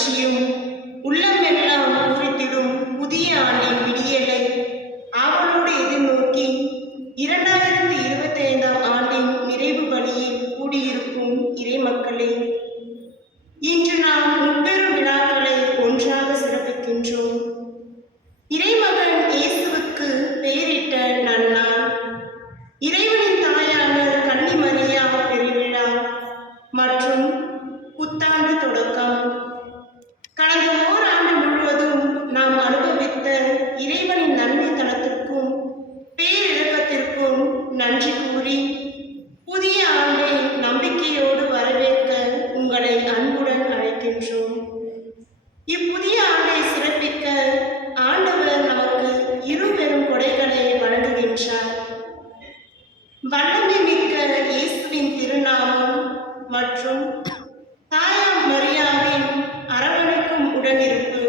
மகிழ்ச்சியும் உள்ளமெல்லாம் பூரித்திடும் புதிய ஆண்டின் விடியலை அவளோடு எதிர்நோக்கி 2025ஆம் ஆண்டின் நிறைவு பலியில் கூடியிருக்கும் இறைமக்களே, இன்று நாம் முப்பெரும் விழாக்களை ஒன்றாக சிறப்பிக்கின்றோம். இறைமகன் இயேசுவுக்கு பெயரிட்ட நன்னாள், இறைவனின் தாயான கன்னி மரியா பெருவிழா மற்றும் புத்தாண்டு தொடக்கம். கடந்த ஓராண்டு முழுவதும் நாம் அனுபவித்த இறைவனின் நன்மை தளத்திற்கும் பேரிரக்கத்திற்கும் நன்றி கூறி புதிய ஆண்டை நம்பிக்கையோடு வரவேற்க உங்களை அன்புடன் அழைக்கின்றோம். இப்புதிய ஆண்டை சிறப்பிக்க ஆண்டவர் நமக்கு இருபெரும் கொடைகளை வழங்குகின்றார். வல்லமை மிக்க இயேசுவின் திருநாமம் மற்றும் தாயாம் மரியாவின் அரவணைக்கும் உடனிருப்பு.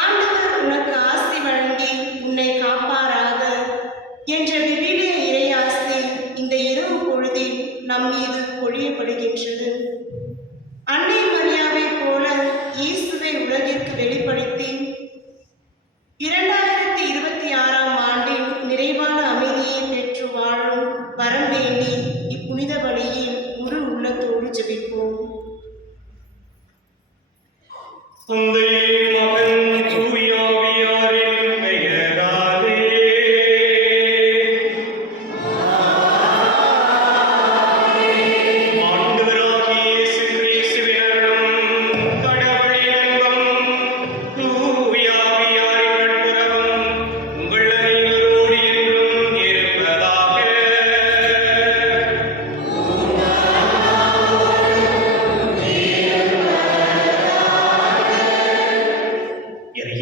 ஆண்டவர் உனக்கு ஆசி வழங்கி உன்னை காப்பாராக என்ற விவிலிய இறையாசி இந்த இரவு பொழுதில் நம் மீது பொழியப்படுகின்றது. அன்னை மரியாவை போல இயேசுவை உலகிற்கு வெளிப்படுத்தி 2026ஆம் ஆண்டில் நிறைவான அமைதியை பெற்று வாழும் வரம் வேண்டி இப்புனித பலியில் முழு உள்ளத்தோடு ஜெபிப்போம்.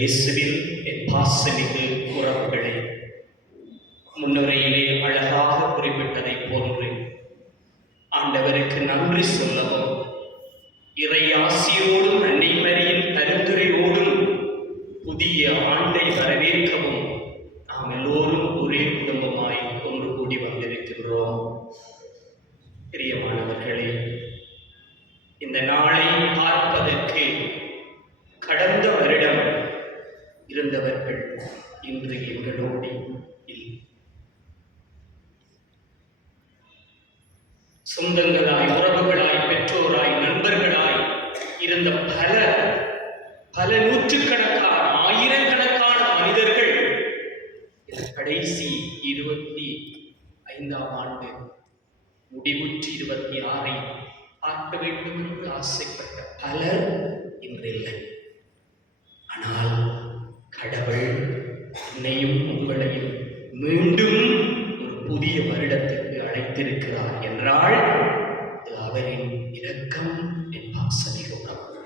இயேசுவில் என் பாசமிகு உறவுகளே, முன்னுரையிலே அழகாக குறிப்பிட்டதை போன்று ஆண்டவருக்கு நன்றி சொல்லவும், இறை ஆசியோடும் அன்னை மரியின் பரிந்துரையோடும் புதிய ஆண்டை வரவேற்கவும் நாம் எல்லோரும் ஒரே குடும்பமாய் ஒன்று கூடி வந்திருக்கின்றோம். பிரியமானவர்களே, இந்த நாளை பார்ப்பதற்கு கடந்த வருடம் இருந்தவர்கள் இன்று எங்களோடு இல்லை. சொந்தங்களாய், உறவுகளாய், பெற்றோராய், நண்பர்களாய் இருந்த பல நூற்றுக்கணக்கான, ஆயிரக்கணக்கான மனிதர்கள் கடைசி 25ஆம் ஆண்டு முடிவுற்று 26ஐ பார்க்க வேண்டும் என்று ஆசைப்பட்ட பலர் இன்றில்லை. ஆனால் கடவுள் என்னையும் உங்களையும் மீண்டும் ஒரு புதிய வருடத்துக்கு அழைத்திருக்கிறார் என்றால் அது அவரின் இரக்கம், என் பாசமிகு உறவு.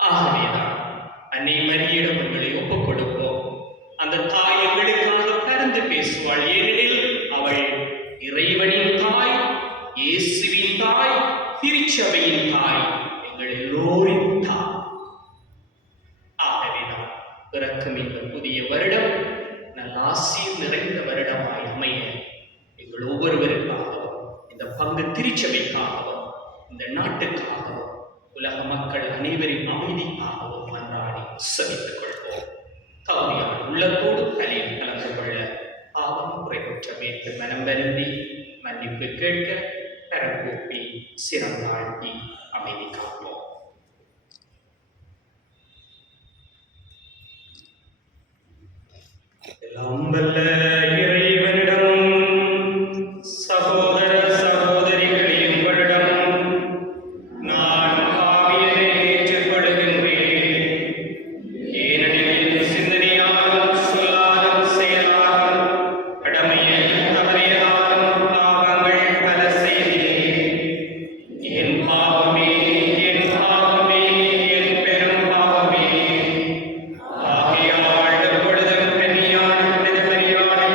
ஆகவேதான் அன்னை மரியிடம் எங்களை ஒப்புக் கொடுப்போம். அந்த தாய் எங்களுக்காக பரிந்து பேசுவாள். ஏனெனில் அவள் இறைவனின் தாய், இயேசுவின் தாய், திருச்சபையின் தாய், எங்கள் எல்லோரின் தாய். ஆகவேதான் பிறக்கும் இந்த புதிய வருடம் நல்ல ஆசியும் நிறைந்த வருடமாய் அமைய எங்கள் ஒவ்வொருவருக்காகவும், இந்த பங்கு திருச்சபைக்காகவும், இந்த நாட்டுக்காகவும், உலக மக்கள் அனைவரின் அமைதிக்காகவும் மன்றாடி செபித்துக் கொள்வோம். தகுதியான உள்ளத்தோடு பலியில் கலந்து கொள்ள பாவம் குறைகுற்றமேற்று மனம் வருந்தி மன்னிப்பு கேட்க கரங்கூப்பி சிறந்தாழ்த்தி அமைதி காப்போம். எல்லாம் வல்ல இறைவனிடம் சகோதர சகோதரிகளே, உங்களிடம் நான் பாவியனை ஏற்றுக்கொள்கின்றேன். ஏனெனில் சிந்தனையாலும் சொல்லாலும் செயலாலும் கடமையில் தவறியதாலும் பாவங்கள் பல செய்தேன். என் பாவமே, என் பாவமே, என் பெரும் பாவமே. ஆகையால் எப்பொழுதும் கன்னியான புனித மரியாதை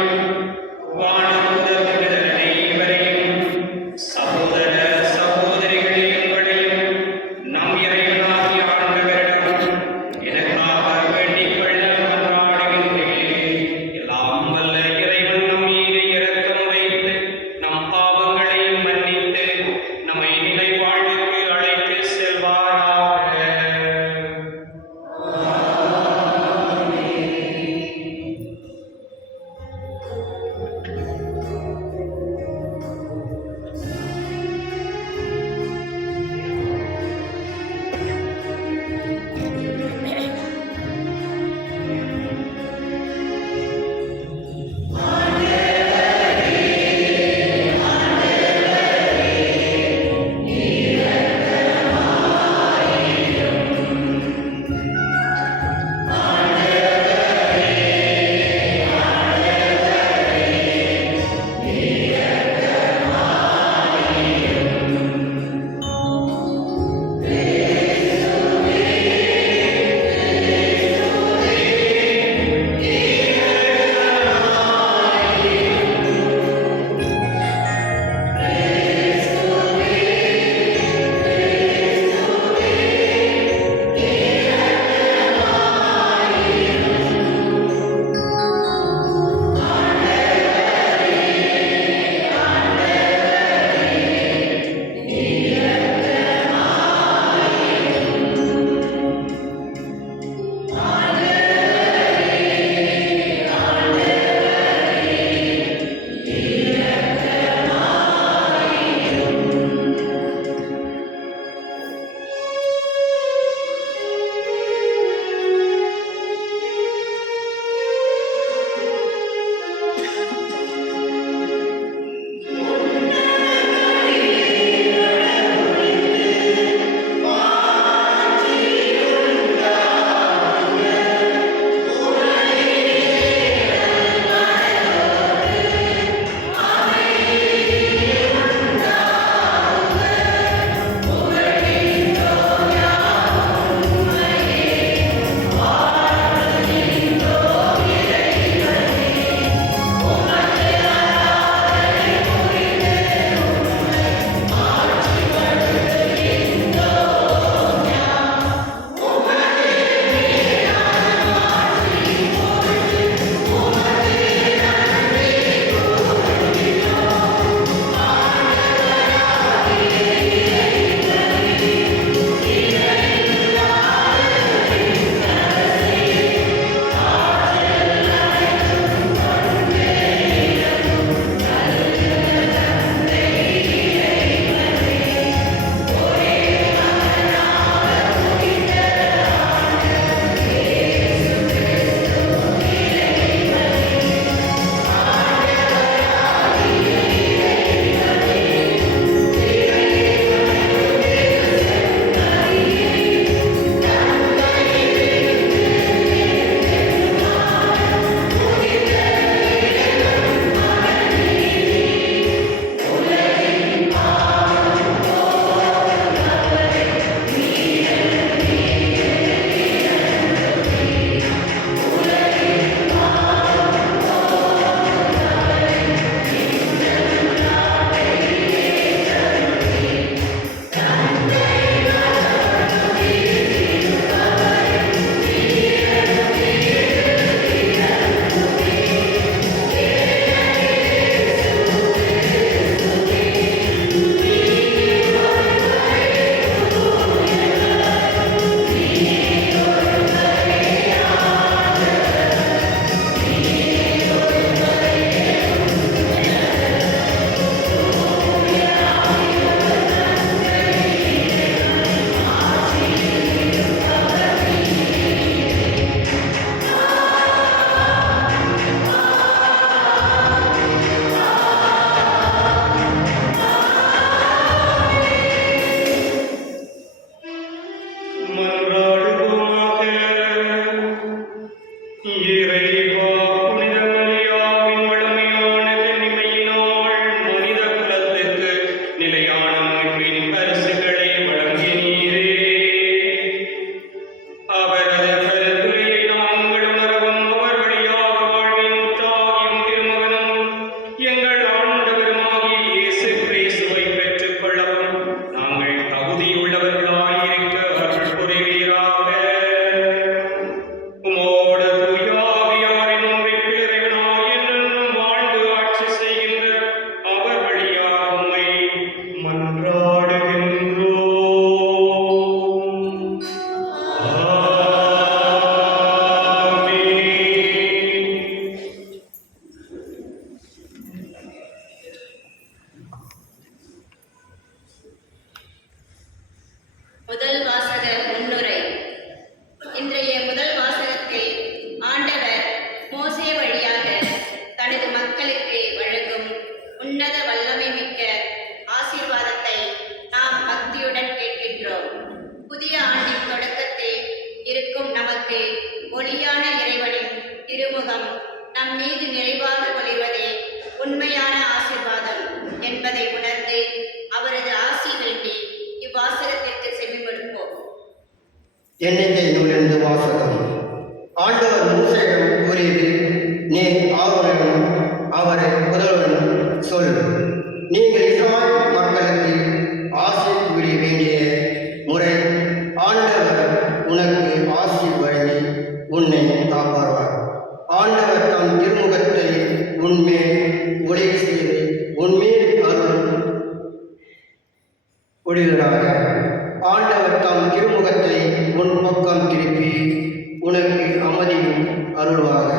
நம் மீது நிறைவாக பொழிவதே உண்மையான ஆசீர்வாதம் என்பதை உணர்ந்து அவரது ஆசி வேண்டி இவ்வாசகத்திற்கு செவிமடுப்போம். எண்ணிக்கை நூலிருந்து வாசகம். ஆண்டவர் மூசையிடம் கூறியது, நீ ஆரோனையும் அவரை புதல்வனும் சொல், நீங்கள் இஸ்ராயேல் மக்களுக்கு ஆசி கூறி வேண்டிய முறை, ஆண்டவர் உனக்கு ஆசி வழங்கி உன்னை காப்பாற்றுவார். ஆண்டவர் தம் திருமுகத்தை உன்மேல் ஒளி செய்து உன்மேல் அருள் ஒளிவராக. ஆண்டவர் தம் திருமுகத்தை உன் பக்கம் திருப்பி உனக்கு அமைதியும் அருள்வாக.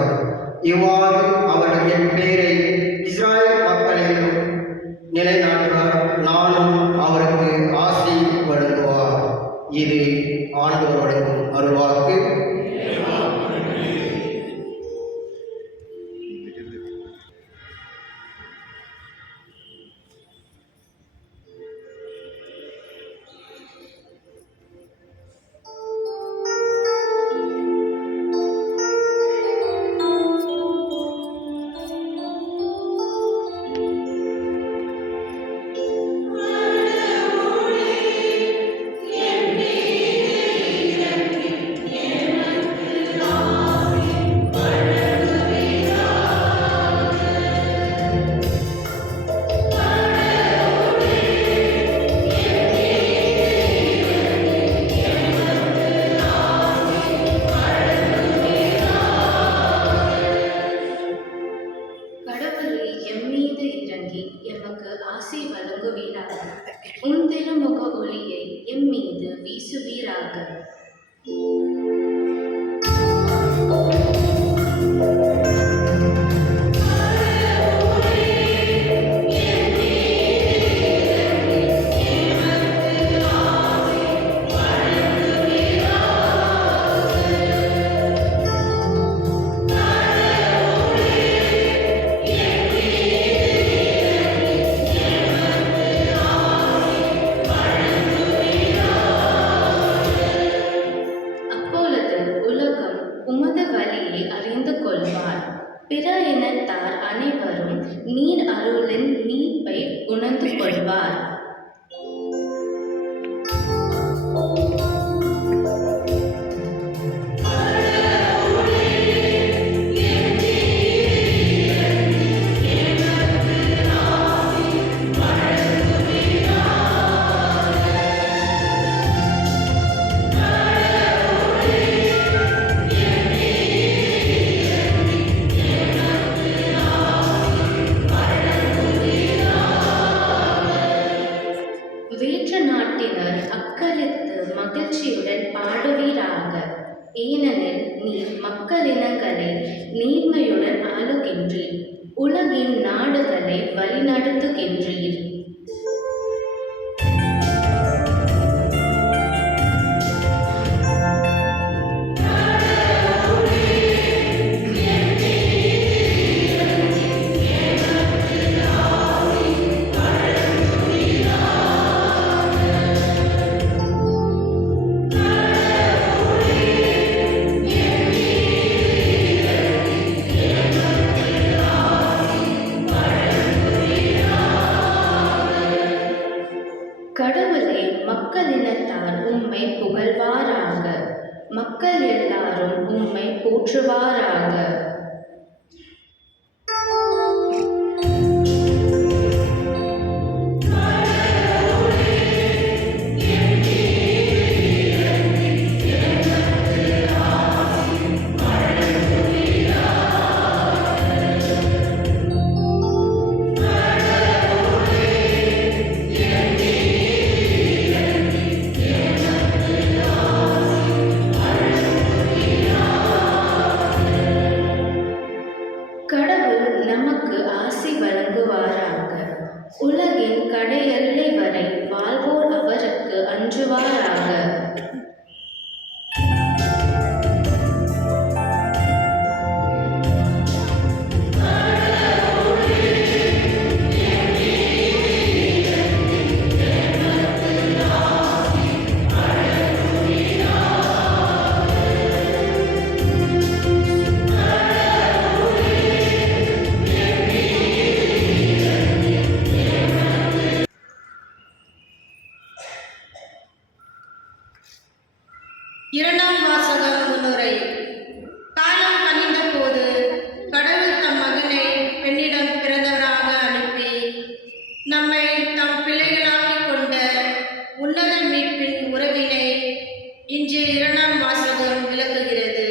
இவ்வாறு அவர்கள் என் பெயரை இஸ்ராயேல் மக்களிடம் நிலைநாட்டுவார். நானும் அவருக்கு ஆசி வழங்குவார். இது ஆண்டவர் வழங்கும் அருள்வாக்கு. கடவுளே, எம்மீது இறங்கி எமக்கு ஆசி வழங்குவீராக. உன் திருமுக ஒளியை எம்மீது வீசுவீராக. உமது வழியை அறிந்து கொள்வார். பிற இனத்தார் அனைவரும் நீர் அருளின் மீட்பை உணர்ந்து கொள்வார். வேற்று நாட்டினர் அக்களித்து மகிழ்ச்சியுடன் பாடுவீராக. ஏனெனில் நீர் மக்களினங்களை நீர்மையுடன் ஆளுகின்றீர், உலகின் நாடுகளை வழிநடத்துகின்றீர். கடவுளே, மக்களினத்தார் உம்மை புகழ்வாராக. மக்கள் எல்லாரும் உம்மை போற்றுவாராக. இரண்டாம் வாசகம் முன்னுரை. காலம் கனிந்த போது கடவுள் தம் மகனை பெண்ணிடம் பிறந்தவராக அனுப்பி நம்மை தம் பிள்ளைகளாக்கிக் கொண்ட உன்னத மீட்பின் உறவினை இன்று இரண்டாம் வாசகம் விளக்குகிறது.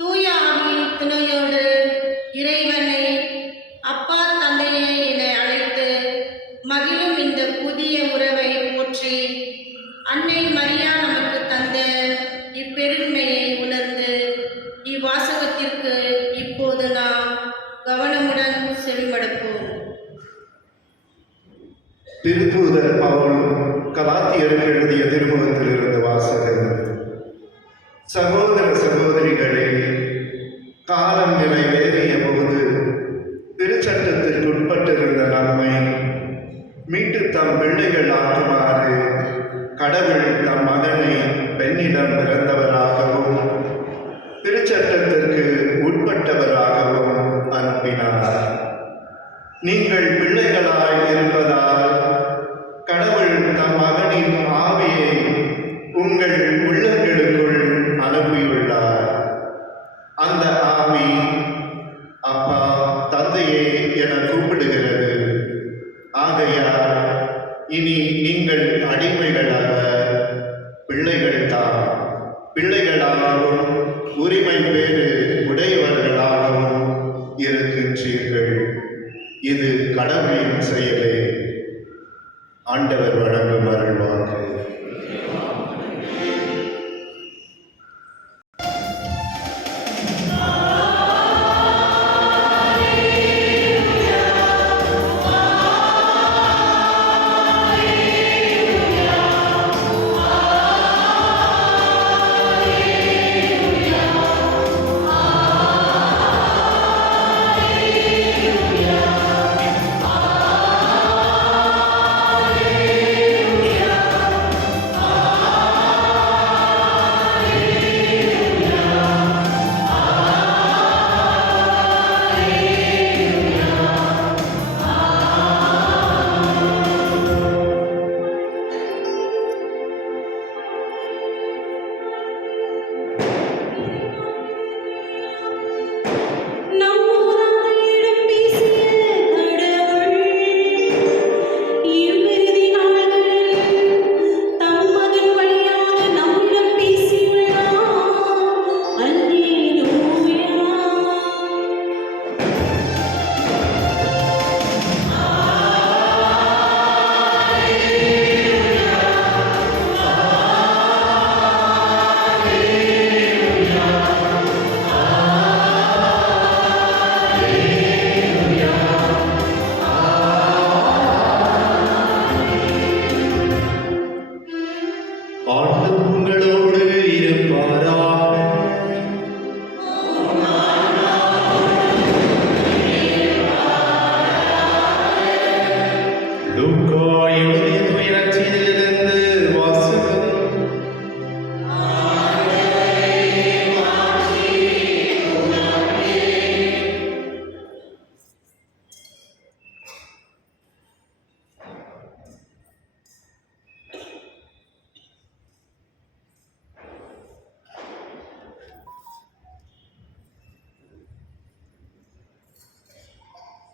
தூய ஆவியின் துணையோடு இறைவனை அப்பா தந்தையே என அழைத்து மகிழும் இந்த புதிய உறவை போற்றி அன்னை மரியா நமக்கு தந்த இப்பெருமையை உணர்ந்து இவ்வாசகத்திற்கு இப்போது நாம் கவனமுடன் செவிமடுப்போம். திருத்தூதர் பவுல் கலாத்தியருக்கு எழுதிய திருமுகத்திலிருந்து வாசகம். சகோதர சகோதரிகளே, காலம் நிறைவேறிய போது திருச்சட்டத்திற்கு உட்பட்டிருந்த நம்மை மீட்டு தம் பிள்ளைகள் ஆக்குமாறு கடவுள் தம் மகனை பெண்ணிடம் பிறந்தவராகவும் திருச்சட்டத்திற்கு உட்பட்டவராகவும் அனுப்பினார். நீங்கள் பிள்ளைகளாய் இருப்பதால் கடவுள் தம் மகனின் ஆவியை உங்கள் உள்ளங்களுக்குள் அனுப்பியுள்ளார். அந்த ஆவி அப்பா தந்தையே என கூப்பிடுகிறது. ஆகையால் இனி நீங்கள் அடிமைகளல்ல, பிள்ளைகள்தான். பிள்ளைகளாகவும் உரிமை பேறு உடையவர்களாகவும் இருக்கின்றீர்கள். இது கடவுளின் செயலே. ஆண்டவர் வழங்கும் அருள்வாக்கு.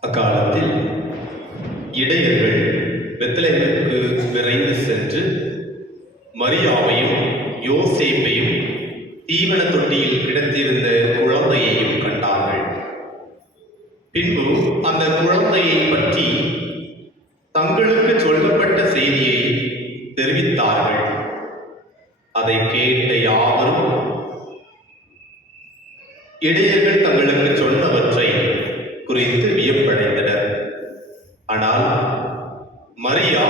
அக்காலத்தில் இடையர்கள் பெத்லகேமுக்கு விரைந்து சென்று மரியாவையும் யோசேப்பையும் தீவன தொட்டியில் கிடந்திருந்த குழந்தையையும் கண்டார்கள். பின்பு அந்த குழந்தையை பற்றி தங்களுக்கு சொல்லப்பட்ட செய்தியை தெரிவித்தார்கள். அதை கேட்ட யாவரும் இடையர்கள் தங்களுக்கு சொன்னவற்றை குறித்து வியப்படைந்தனர். ஆனால் மரியா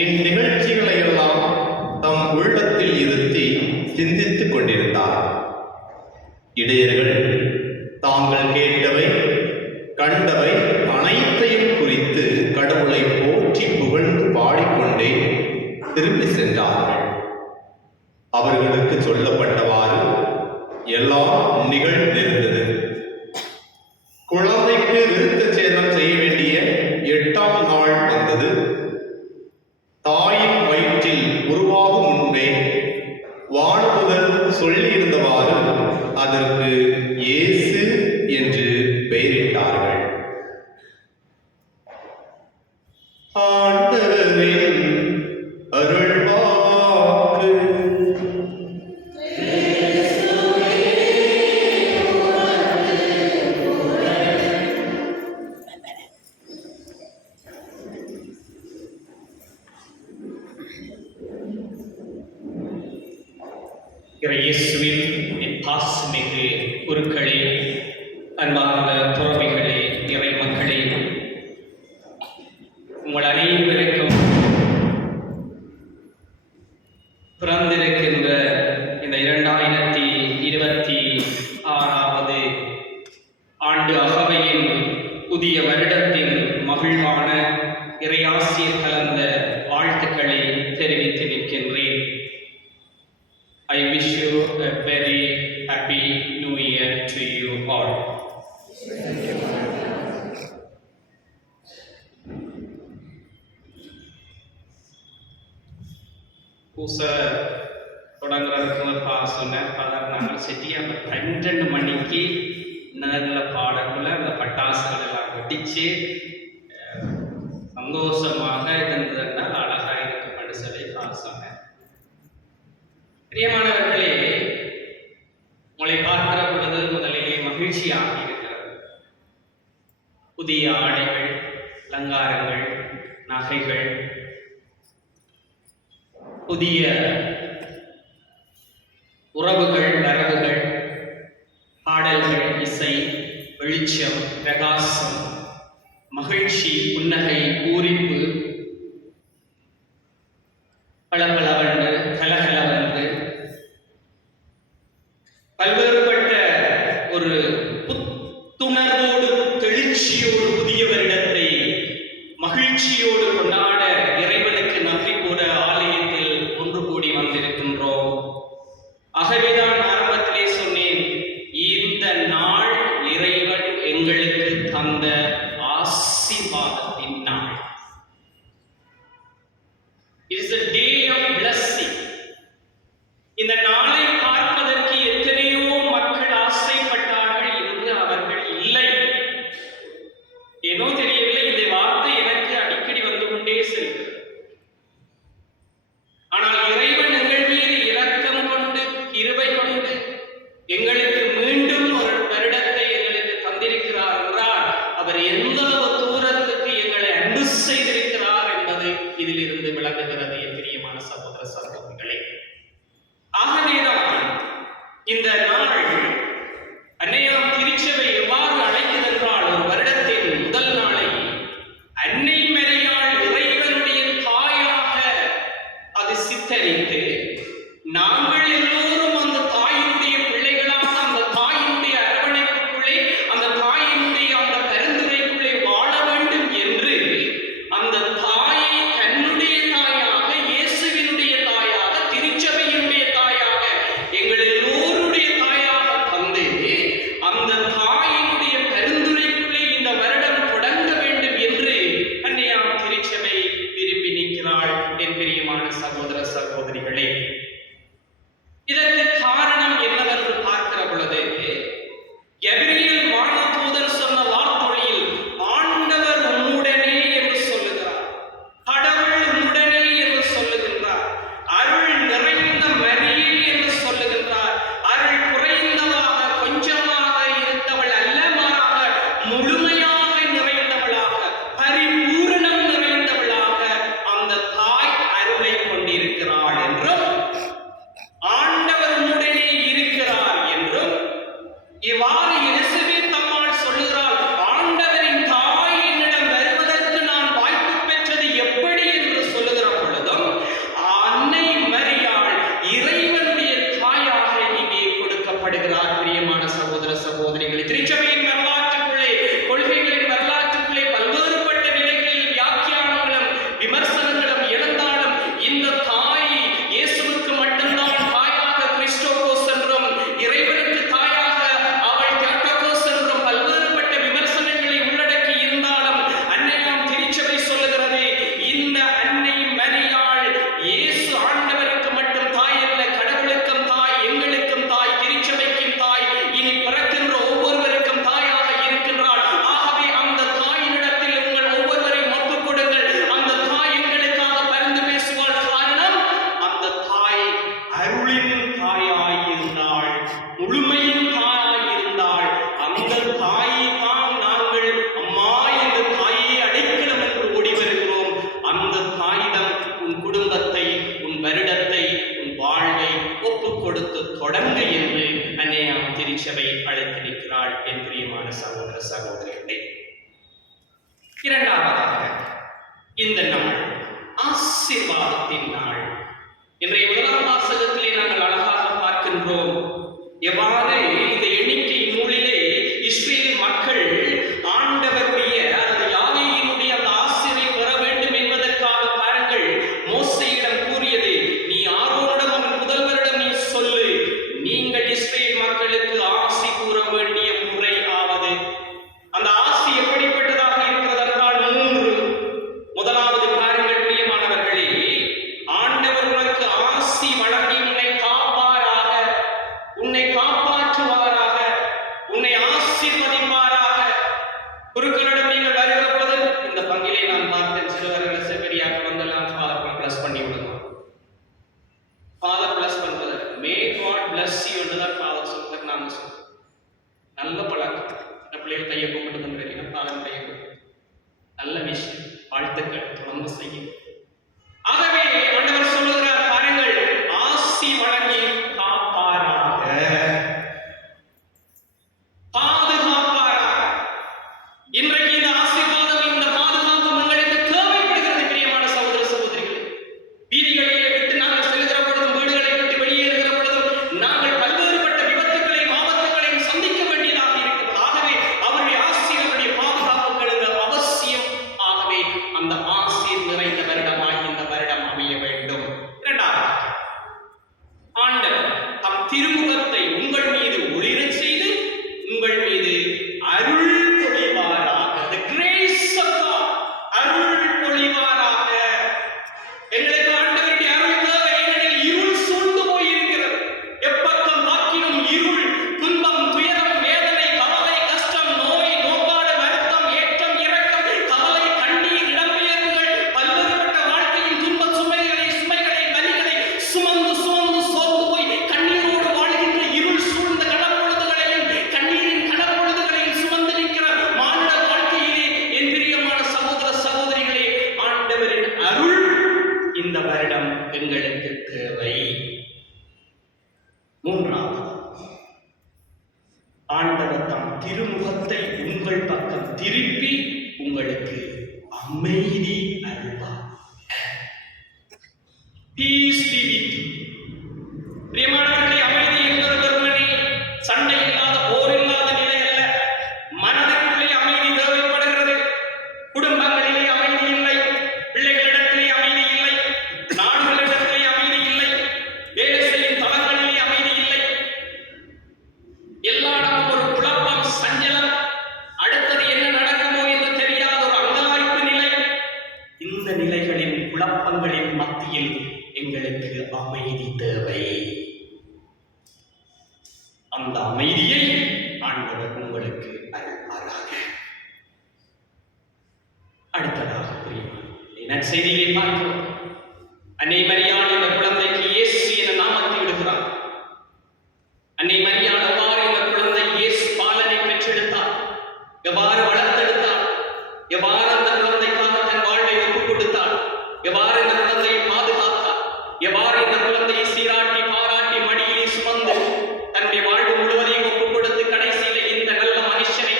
இந்நிகழ்ச்சிகளை எல்லாம் தம் உள்ளத்தில் இருத்தி சிந்தித்துக் கொண்டிருந்தார். இடையர்கள் தாங்கள் கேட்டவை கண்டவை அனைத்தையும் குறித்து கடவுளை போற்றி புகழ்ந்து பாடிக்கொண்டே திரும்பி சென்றார்கள். அவர்களுக்கு சொல்லப்பட்டவாறு எல்லாம் நிகழ்ந்திருந்தது. குழந்தைக்கு விருத்த சேதனம் செய்ய வேண்டிய 8ஆம் நாள் வந்தது. தாயின் வயிற்றில் உருவாகும் முன்பே வானதூதர் சொல்லியிருந்தவாறு அதற்கு இயேசு என்று பெயரிட்டார்கள். ஆண்டவரின் அருள்வாக்கு. இயேசுவின் என் பாசமிகு குருக்களே, அன்பார்ந்த துறவிகளே, இறை மக்களே, உங்கள் அனைவருக்கும் பிறந்திருக்கின்ற இந்த 2026வது ஆண்டு அகவையின் புதிய வருடத்தின் மகிழ்வான இறையாசிர் கலந்த வாழ்த்துக்களை தெரிவித்து நிற்கின்றேன். I wish you a very happy new year to you all. பூசை தொடங்குறதுக்கு சொன்னேன். நாங்கள் செட்டியாக 12 மணிக்கு நல்ல பாடக்குள்ள அந்த பட்டாசுகள் எல்லாம் வெடிச்சு சந்தோஷமாக இருந்ததுனால் அழகாக இருக்கும்னு சொல்லி சொன்னேன். பிரியமானவர்களே, உங்களை பார்க்கிற பொழுது முதலிலே மகிழ்ச்சியாக இருக்கிறது. புதிய ஆடைகள், அலங்காரங்கள், நகைகள், புதிய உறவுகள், வரவுகள், பாடல்கள், இசை, வெளிச்சம், பிரகாசம், மகிழ்ச்சி, புன்னகை, பூரிப்பு, பளபளவென்று, கலகலவென்று பல்வேறுபட்ட ஒரு புத்துணர்வோடு, தெளிச்சியோடு புதிய வருடத்தை மகிழ்ச்சியோடு கொண்டாட இறைவனுக்கு நன்றி கூற ஆலயத்தில் ஒன்று கூடி வந்திருக்கின்றோம். ஆகவேதான் ஆரம்பத்திலே சொன்னேன், இந்த நாள் இறைவன் எங்களுக்கு தந்த ஆசீர்வாதத்தின் நாள். It is a day of blessing. இந்த நாளை பார்ப்பதற்கு எத்தனையோ மக்கள் ஆசைப்பட்டார்கள், என்று அவர்கள் இல்லை. ஏனோ தெரியவில்லை, இந்த வார்த்தை எனக்கு அடிக்கடி வந்து கொண்டே செல்கிறது. ஆனால் இறைவன் எங்கள் மீது இரக்கம் கொண்டு, கிருபை கொண்டு எங்களுக்கு மீண்டும் ஒரு வருடத்தை எங்களுக்கு தந்திருக்கிறார் என்றால் அவர் எந்தளவு தூரத்துக்கு எங்களை அன்பு செய்திருக்கிறார் என்பது இதிலிருந்து விளங்குகிறது. என் பிரியமான சகோதர சகோதரிகளே, ஆகவேதான் இந்த நாள் அன்னையாம் திருச்சபை எவ்வாறு அழைக்கிறதென்றால், ஒரு வருடத்தின் முதல் நாளை அன்னை மரியாள் இறைவனுடைய தாயாக அது சித்தரித்து, நாங்கள் எல்லோரும் அந்த தாயினுடைய பிள்ளைகளாக அந்த தாயினுடைய அரவணைப்புக்குள்ளே, அந்த தாயினுடைய அந்த பரிந்துரைக்குள்ளே வாழ வேண்டும் என்று அந்த தாயை தன்னுடைய தாயாக, இயேசுவினுடைய தாயாக, திருச்சபையினுடைய தாயாக, எங்கள் எல்லோருடைய தாயாக தந்து, அந்த தாயினுடைய பரிந்துரைக்குள்ளே இந்த வருடம் தொடங்க வேண்டும் என்று அன்னையாம் திருச்சபை விரும்பி நிற்கிறாள். என் பிரியமான சகோதர சகோதரிகளே, முழுமையின் தாயாய் இருந்தாள். அந்த தாயை தான் நாங்கள் அம்மா என்று தாயே அடைக்கலம் என்று ஓடி வருகிறோம். அந்த தாயிடம் உன் குடும்பத்தை, உன் வருடத்தை, உன் வாழ்வை ஒப்புக் கொடுத்து தொடங்க என்று அன்னையாம் திருச்சபை அழைத்து நிற்கிறாள். என் பிரியமான சகோதர சகோதரிகளே, இரண்டாவதாக இந்த நாள் ஆசீர்வாதத்தின் நாள். இன்றைய முதலாம் வாசகத்திலே நாங்கள் அழகாக பார்க்கின்றோம் எவ்வாறு இந்த எண்ணிக்கை நூலிலே இஸ்ரேல் மக்கள் ஆண்டவருடைய அல்லது யாவேயினுடைய அந்த ஆசீரை பெற வேண்டும் என்பதற்காக பாருங்கள், மோசேயிடம் கூறியது, நீ ஆரோனிடம் அவன் புதல்வரிடம் நீ சொல்லு, நீங்கள் இஸ்ரேல் மக்களுக்கு ஆசி கூற வேண்டிய முறை ஆவது. அந்த ஆசி எப்படிப்பட்டதாக இருக்கிறது என்றால் 3. முதலாவது பாருங்கள் பிரியமானவர்களே, ஆண்டவர் உனக்கு ஆசி வழங்கி உன்னை காப்பாராக, உன்னை காப்பாற்றுவாராக, உன்னை ஆசீர்வதிப்பாராக. குருக்களிடம் நீங்கள் வருகிற பொழுது இந்த பங்கிலே நான் பார்த்தேன், சிறுவர்கள் செவரியாக வந்தெல்லாம் ஃபாதர் பிளஸ் பண்ணி விடுவார். ஃபாதர் பிளஸ் பண்றது மே காட் பிளஸ் யூ என்றுதான் ஃபாதர் சொல்றார். நாம சொல்றோம் நல்ல பழக்கம். இந்த பிள்ளைகள் கையை கும்பிட்டு தந்துருக்கீங்க, ஃபாதர் கையை கும்பிட்டு நல்ல விஷயம், வாழ்த்துக்கள், தொடர்ந்து செய்யும். ஆகவே ஆண்டவர் சொல்லுகிறார் பாருங்கள், ஆசி வழங்கி காப்பாராக, பாதுகாப்பாராக. இன்றைக்கு இந்த ஆசீர்வாதம், இந்த பாதுகாப்பு உங்களுக்கு தேவைப்படுகிறது பிரியமான சகோதர சகோதரிகள். வீதிகளிலே விட்டு நாங்கள் செல்கிற பொழுதும், வீடுகளை விட்டு வெளியேறுகிற பொழுதும் நாங்கள் பல்வேறுபட்ட விபத்துக்களையும் ஆபத்துகளையும் சந்திக்க வேண்டியதாக இருக்கிறது. ஆகவே அவருடைய ஆசீர், அவருடைய பாதுகாப்புகள் அவசியம். ஆகவே அந்த ஆசீர் நிறைந்த வருடமாய் இந்த வருடம் அமைய வேண்டும். இரண்டாவது, ஆண்டவர் தம் திருமுகத்தை உங்கள் மீது ஒளிரச் செய்து உங்கள் மீது அருள் பொழிவாராக. The grace of God, அருள் பொழிவாராக. எங்களுக்கு ஆண்டவருடைய அருள் தேவை. ஏனெனில் இருள் சூழ்ந்து போயிருக்கிறது. எப்பக்கம் பார்க்கிலும் இருள், துன்பம், துயரம், வேதனை, கவலை, கஷ்டம், நோய், நோக்காடு, வருத்தம், ஏற்றம், இரக்கம், கவலை, கண்ணீர், இடம்பெயர்வுகள், பல்வேறுபட்ட வாழ்க்கையின் துன்ப சுமைகளை, வலிகளை சுமந்து சுமந்து சோர்ந்து போய் கண்ணீரோடு வாழ்கின்ற இருள் சூழ்ந்த கடப்பொழுதுகளையும், கண்ணீரின் கடப்பொழுதுகளையும் சுமந்து நிற்கிற மானுட வாழ்க்கையிலே என் பிரியமான சகோதர சகோதரிகளே, ஆண்டவரின் அருள் இந்த வருடம் எங்களுக்கு தேவை. மூன்றாவது, ஆண்டவர் தம் திருமுகத்தை உங்கள் பக்கம் திருப்பி உங்களுக்கு அமைதி அருள்வார். Peace be with you. பிரியமானவர்களே, அமைதி என்பது வெறுமனே சண்டை இல்லாத, போர் இல்லாத நிலை அல்ல. மனதுக்குள்ளே அமைதி தேவைப்படுகிறது. குடும்பங்களிலே அமைதி இல்லை, பிள்ளைகளிடத்திலே அமைதி இல்லை, நாடுகளிடத்திலே அமைதி இல்லை, வேலை செய்யும் தளங்களிலே அமைதி இல்லை. எல்லா இடமும் ஒரு குழப்பம், சஞ்சலம், அடுத்தது என்ன நடக்குமோ என்று தெரியாத ஒரு அங்கலாய்ப்பு நிலை. இந்த நிலைகளின், குழப்பங்களின் மத்தியில் எங்களுக்கு அமைதி தேவை. அந்த அமைதியை ஆண்டவர் உங்களுக்கு அருள்வாராக. அடுத்ததாக பிரியமான செய்தியை பார்க்கிறோம். அன்னை மரியாள் இந்த குழந்தைக்கு இயேசு என நாமத்தை விடுகிறார். அன்னை மரியாள் எவ்வாறு இந்த குழந்தை இயேசு பாலனை பெற்றெடுத்தார், எவ்வாறு வளர்த்தெடுத்தார், எவ்வாறு அந்த குழந்தைக்காக தன் வாழ்வை ஒப்புக் கொடுத்தார், எவ்வாறு இந்த குழந்தையை பாதுகாத்தார், எவ்வாறு இந்த குழந்தையை சீராட்டி பாராட்டி மடியிலே சுமந்து தன்னுடைய வாழ்வு முழுவதையும் ஒப்புக் கொடுத்து கடைசியில இந்த நல்ல மனுஷனை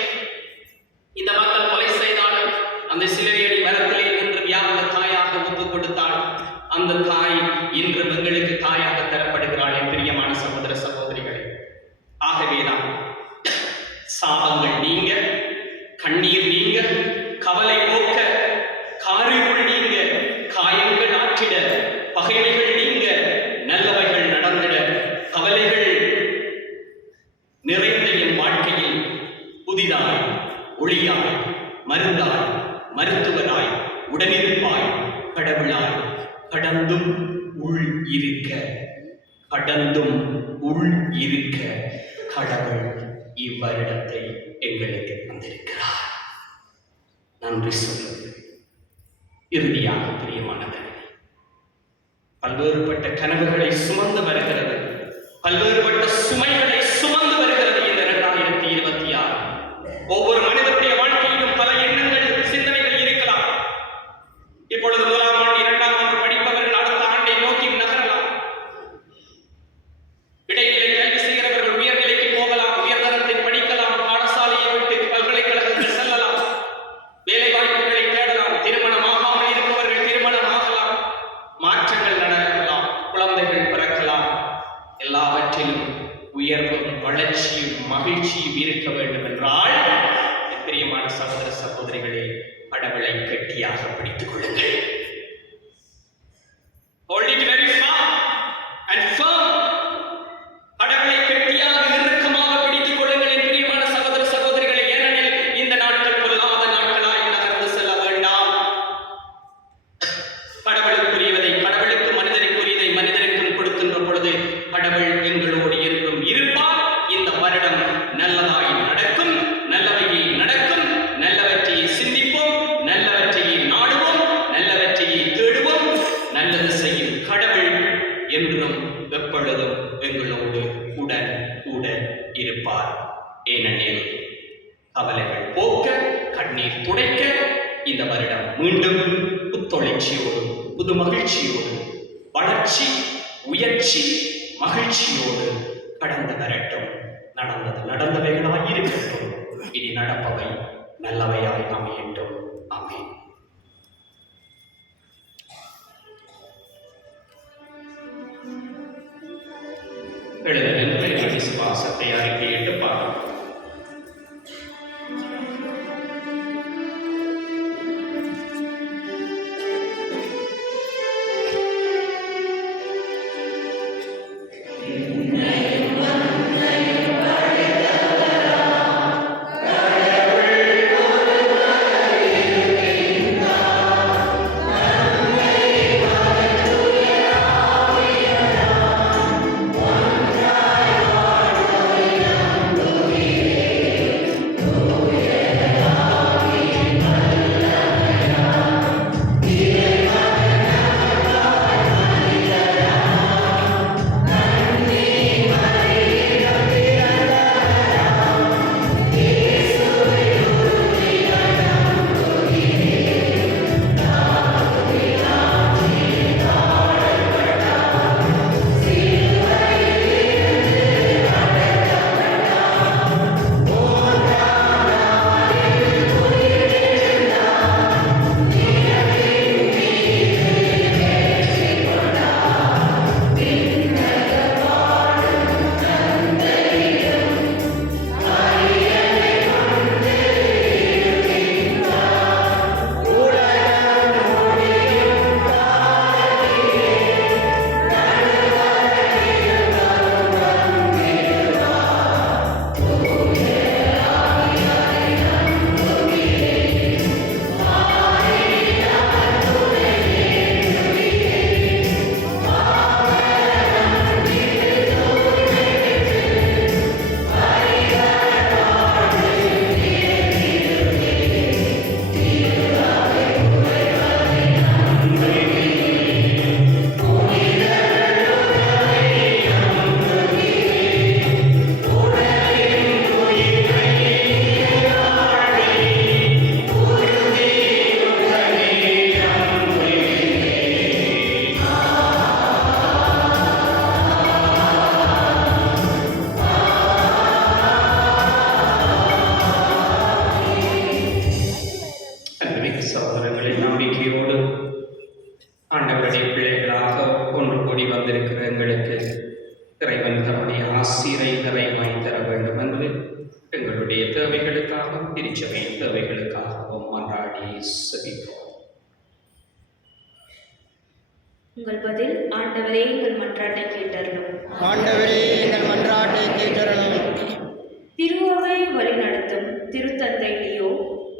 இந்த மக்கள் கொலை செய்தாலும் அந்த சிலுவையடி மரத்திலே நின்று வியாபக தாயாக ஒப்புக் கொடுத்தாள். அந்த தாய் இன்று எங்களுக்கு தாயாக தரப்படுகிறாள். என் பிரியமான சகோதர சகோதரிகளே, ஆகவேதான் சாபங்கள் நீங்க, கண்ணீர் நீங்க, கவலை போக்க, காரிருள் நீங்க, காயங்கள் ஆற்றிட, பகைமைகள் நீங்க, நல்லவைகள் நடந்திட, கவலைகள் நிறைந்த என் வாழ்க்கையில் புதிதாய், ஒளியாய், மருந்தாய், மருத்துவராய், உடனிருப்பாய், கடவுளாய், கடந்தும் உள் இருக்க, கடந்தும் உள் இருக்க கடவுள் இவ்வருடத்தை எங்களுக்கு தந்திருக்கிறார். நன்றி சொல்லுங்கள். இறுதியாக பிரியமானவர்களே, பல்வேறுபட்ட கனவுகளை சுமந்து வருகிறது, பல்வேறுபட்ட சுமைகளை சுமந்து எல்லாவற்றிலும் உயர்வும் வளர்ச்சியும் மகிழ்ச்சியும் இருக்க வேண்டும் என்றால் என் பிரியமான சகோதர சகோதரிகளே, கடவுளை கெட்டியாக பிடித்துக் கொள்ளுங்கள். Hold it very firm and firm. கடவுளை கெட்டியாக இறுக்கமாக பிடித்துக் கொள்ளுங்கள் என் பிரியமான சகோதர சகோதரிகளே. ஏனெனில் இந்த நாட்கள் பொல்லாத நாட்களாய் நகர்ந்து செல்ல வேண்டாம். கடவுளுக்குரியவதை கடவுளுக்கு, மனிதனுக்குரியதை மனிதனுக்கும் கொடுக்கின்ற பொழுது கடவுள் எங்களோடு என்றும் இருப்பார். இந்த வருடம் நல்லதாய் நடக்கும், நல்லவையை நடக்கும், நல்லவற்றையை சிந்திப்போம், நல்லவற்றையை நாடுவோம், நல்லவற்றையை தேடுவோம். நல்லது செய்யும் கடவுள் என்றும் எப்பொழுதும் எங்களோடு உடன் கூட இருப்பார். ஏனெனில் கவலைகள் போக்க, கண்ணீர் துடைக்க இந்த வருடம் மீண்டும் புத்தொழிற்சியோடு, புது மகிழ்ச்சியோடு, வளர்ச்சி, உயர்ச்சி, மகிழ்ச்சியோடு கடந்து வரட்டும். நடந்தது நடந்தவைகளாய் இருக்கட்டும். இனி நடப்பவை நல்லவையாய் அமையட்டும். ஆமென். எழுதல் விசுவாசத்தை அறிக்கையிட்டு பார்ப்போம். சகோதரர்களின் நம்பிக்கையோடு ஆண்டவருடைய பிள்ளைகளாக ஒன்று கூடி வந்திருக்கிற எங்களுக்கு இறைவன் தம்முடைய ஆசீரை நிறைவாய் தர வேண்டும் என்று எங்களுடைய தேவைகளுக்காகவும் திருச்சபையின் தேவைகளுக்காகவும் மன்றாடி செபிப்போம். உங்கள் பதில் ஆண்டவரே எங்கள் மன்றாட்டை கேட்டருளும். ஆண்டவரே எங்கள் மன்றாட்டை கேட்டருளும். திருவோவை வழிநடத்தும் திருத்தந்தை லியோ,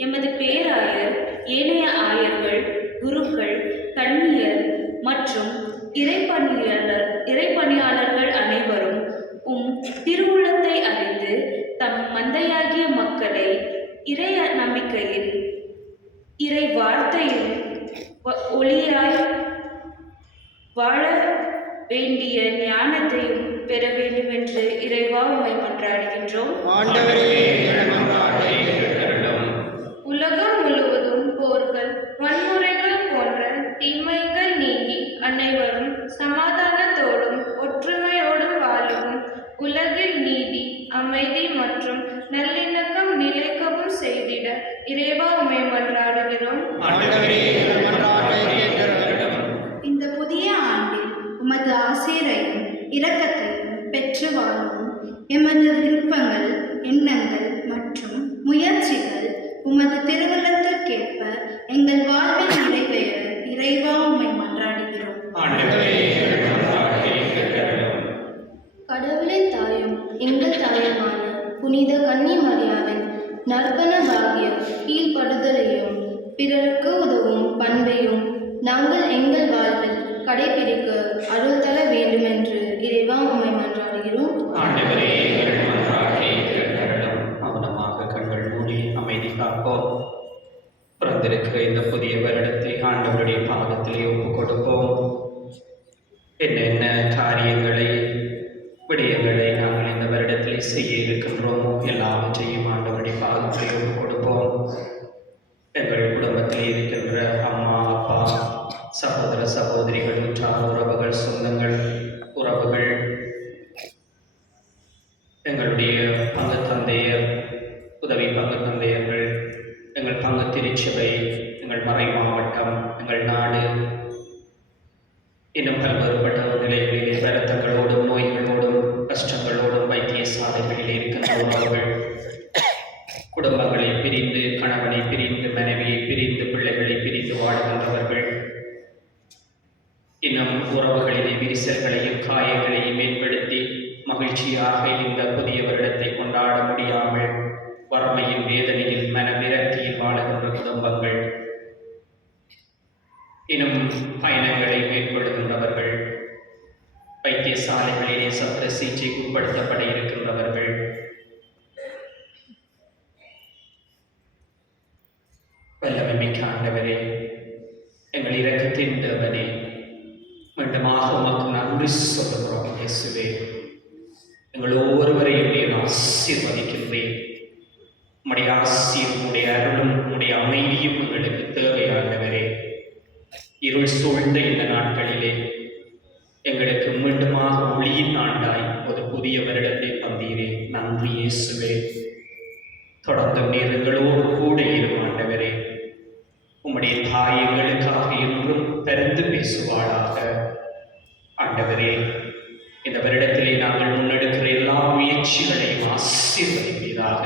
எமது பேராயர், ஏனைய ஆயர்கள், குருக்கள், கன்னியர் மற்றும் இறைப்பணியாளர்கள் அனைவரும் திருவுள்ளத்தை அறிந்து தம் மந்தையாகிய மக்களை இறை நம்பிக்கையில், இறை வார்த்தையில் ஒளியாய் வாழ வேண்டிய ஞானத்தையும் பெற வேண்டும் என்று இறைவா உம்மை மன்றாடுகின்றோம். உலகம் முழுவதும் போர்கள், வன்முறைகள் போன்ற தீமைகள் நீங்கி அனைவரும் சமாதானத்தோடும் ஒற்றுமையோடும் வாழவும், உலகில் நீதி, அமைதி மற்றும் நல்லிணக்கம் நிலைக்கவும் செய்திட இறைவா உம்மை மன்றாடுகிறோம். இந்த புதிய ஆண்டில் உமது ஆசீரையும் இரக்கத்தையும் பெற்று வாழவும் எமது விருப்பங்கள், எண்ணங்கள் மற்றும் முயற்சிகள் உமது திருவுள்ளத்திற்கேற்ப எங்கள் வாழ்வில் நிறைவேற இறைவா உம்மை மன்றாடுகிறோம். கடவுளின் தாயும் எங்கள் தாயுமான புனித கன்னி மரியாவின் நற்பன பாகிய கீழ்ப்படுதலையும் பிறருக்கு உதவும் பண்பையும் நாங்கள் எங்கள் வாழ்வில் கடைபிடிக்க அருள் தர வேண்டுமென்று இறைவா உம்மை மன்றாடுகிறோம். மௌனமாக கண்கள் மூடி அமைதி காப்போம். பிறந்திருக்கிற இந்த புதிய வருடத்தை ஆண்டவருடைய பாதத்திலே ஒப்புக் கொடுப்போம். என்னென்ன காரியங்களை, விடயங்களை நாங்கள் இந்த வருடத்திலே செய்ய இருக்கின்றோமோ எல்லாவற்றையும் ஆண்டவருடைய பாதத்திலே ஒப்புக் கொடுப்போம். எங்கள் குடும்பத்தில் இருக்கின்ற அம்மா, அப்பா, சகோதர சகோதரிகள், உற்றார் உறவுகள், சொந்தங்கள், உறவுகள், எங்களுடைய பங்கு தந்தையர், உதவி பங்கு தந்தையர்கள், எங்கள் பங்கு திருச்சபை, எங்கள் மறை மாவட்டம், எங்கள் நாடு, இன்னும் பல்வேறுபட்ட நிலைகளிலே வருத்தங்களோடும் நோய்களோடும் கஷ்டங்களோடும் வைத்தியசாலைகளில் இருக்கின்ற உறவுகள், குடும்பங்களை பிரிந்து, கணவனை பிரிந்து, மனைவியை பிரிந்து, பிள்ளைகளை பிரிந்து வாழ்கின்றவர்கள், இன்னும் உறவுகளிலே விரிசல்களையும் காயங்களையும் மேம்படுத்தி மகிழ்ச்சியாக இந்த புதிய வருடத்தை கொண்டாட முடியாமல் வறுமையின் வேதனையில் மனவிரக்தியில் வாழுகின்ற குடும்பங்கள், இன்னும் பயணங்களை மேற்கொள்கின்றவர்கள், வைத்தியசாலைகளிலே சத்திர சிகிச்சைக்கு உட்படுத்தப்பட இருக்கின்றவர்கள், வல்லமைமிக்க ஆண்டவரே, எங்கள் இரக்கத்தின் தேவனே, மீண்டுமாக உமக்கு நன்றி சொல்லுகிறோம். இயேசுவே, எங்கள் ஒவ்வொருவரையும் நீர் ஆசீர்வதிக்கின்றேன். உம்முடைய ஆசீர், உம்முடைய அருளும், உம்முடைய அமைதியும் எங்களுக்கு தேவையானவரே. இருள் சூழ்ந்த இந்த நாட்களிலே எங்களுக்கு மீண்டுமாக ஒளியின் ஆண்டாய் ஒரு புதிய வருடத்தை தந்தீரே. நன்றி இயேசுவே. தொடர்ந்து நீர் எங்களோடு கூட இரும் ஆண்டவரே. உம்முடைய தாய் எங்களுக்காக என்றும் பரிந்து பேசுவாளாக. ஆண்டவரே, இந்த வருடத்திலே நாங்கள் முன்னெடுக்கிற எல்லா முயற்சிகளையும் ஆசீர்வதிப்பீராக.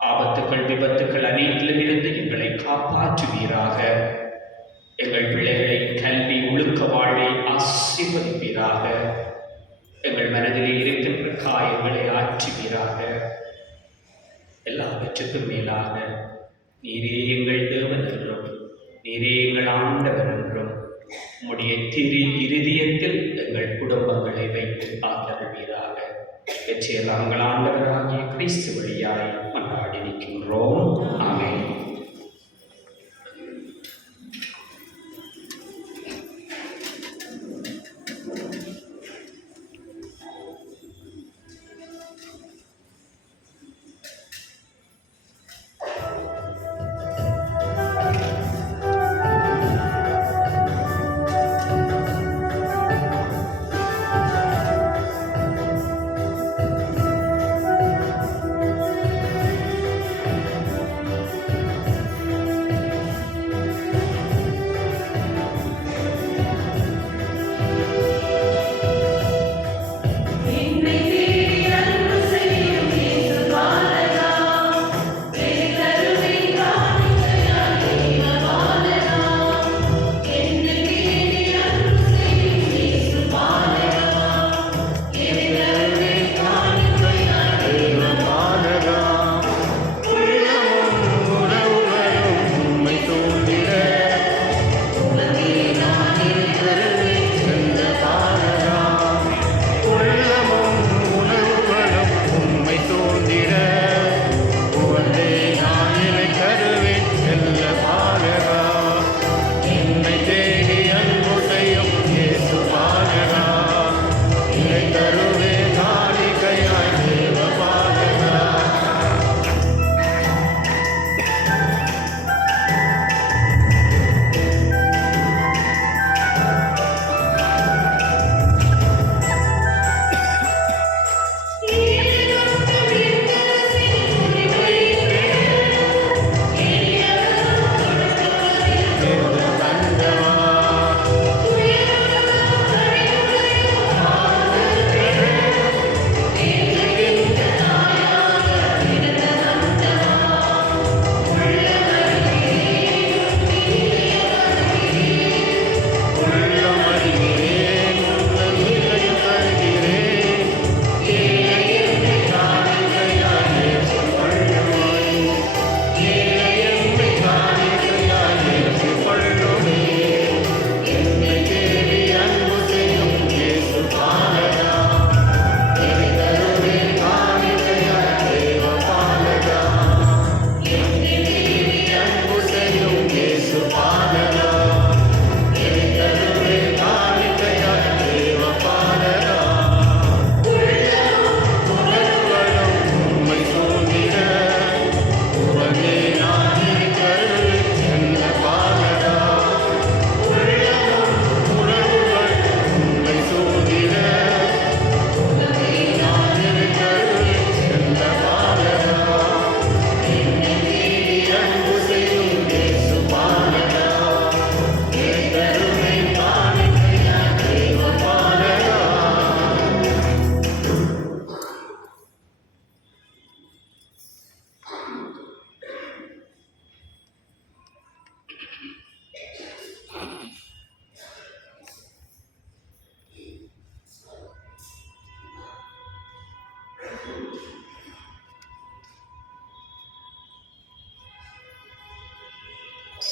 ஆபத்துக்கள், விபத்துக்கள் அனைத்திலும் இருந்து எங்களை காப்பாற்றுவீராக. எங்கள் பிள்ளைகளை கல்வி, ஒழுக்க வாழ்வை ஆசீர்வதிப்பீராக. எங்கள் மனதிலே இருக்கின்ற காயங்களை ஆற்றுவீராக. எல்லாவற்றுக்கும் மேலாக நீரே எங்கள் தேவன் என்றும், நீரே எங்கள் ஆண்டவர் என்றும், உம்முடைய திரு இருதயத்தில் எங்கள் குடும்பங்களை வைத்து காத்தருள்வீராக. வெற்றியெல்லாம் எங்கள் ஆண்டவராகிய கிறிஸ்து வழியாய் மன்றாடி நிற்கின்றோம். ஆமென்.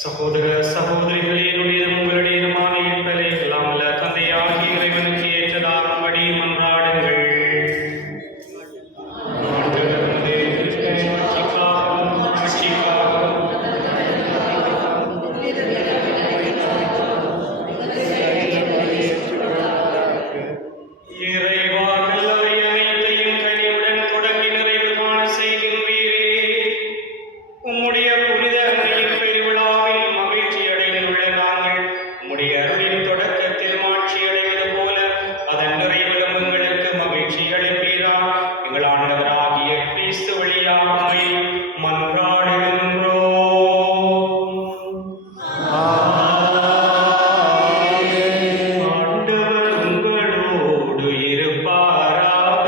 சகோதர சகோதரிகளே, என்னுடையதும் உங்களுடையதுமான இப்பலை எல்லாம் அல்ல தந்தையாகிய இறைவனுக்கு ஏற்றதாகும்படி மன்றாடுங்கள். ஆண்டவர் தமது திருப்பெயராட்சிக்காகவும் ஆட்சிக்காகவும் இறைவா, நல்லவை அனைத்தையும் கனிவுடன் தொடங்கி நிறைவு காண செய்கின்றீரே. உம்முடைய புனித அன்னையின் பெருவிழாவில் மகிழ்ச்சி அடைந்துள்ள நாங்கள் உம்முடைய அருளின் தொடக்கத்தில் மாட்சி அடைவது போல அதன் நிறைவிலும் எங்களுக்கு மகிழ்ச்சி அடைப்பீரா. எங்கள் ஆண்டவராகிய கிறிஸ்து வழியாக உம்மை மன்றாடுகின்றோம். ஆண்டவர் உங்களோடு இருப்பாராக.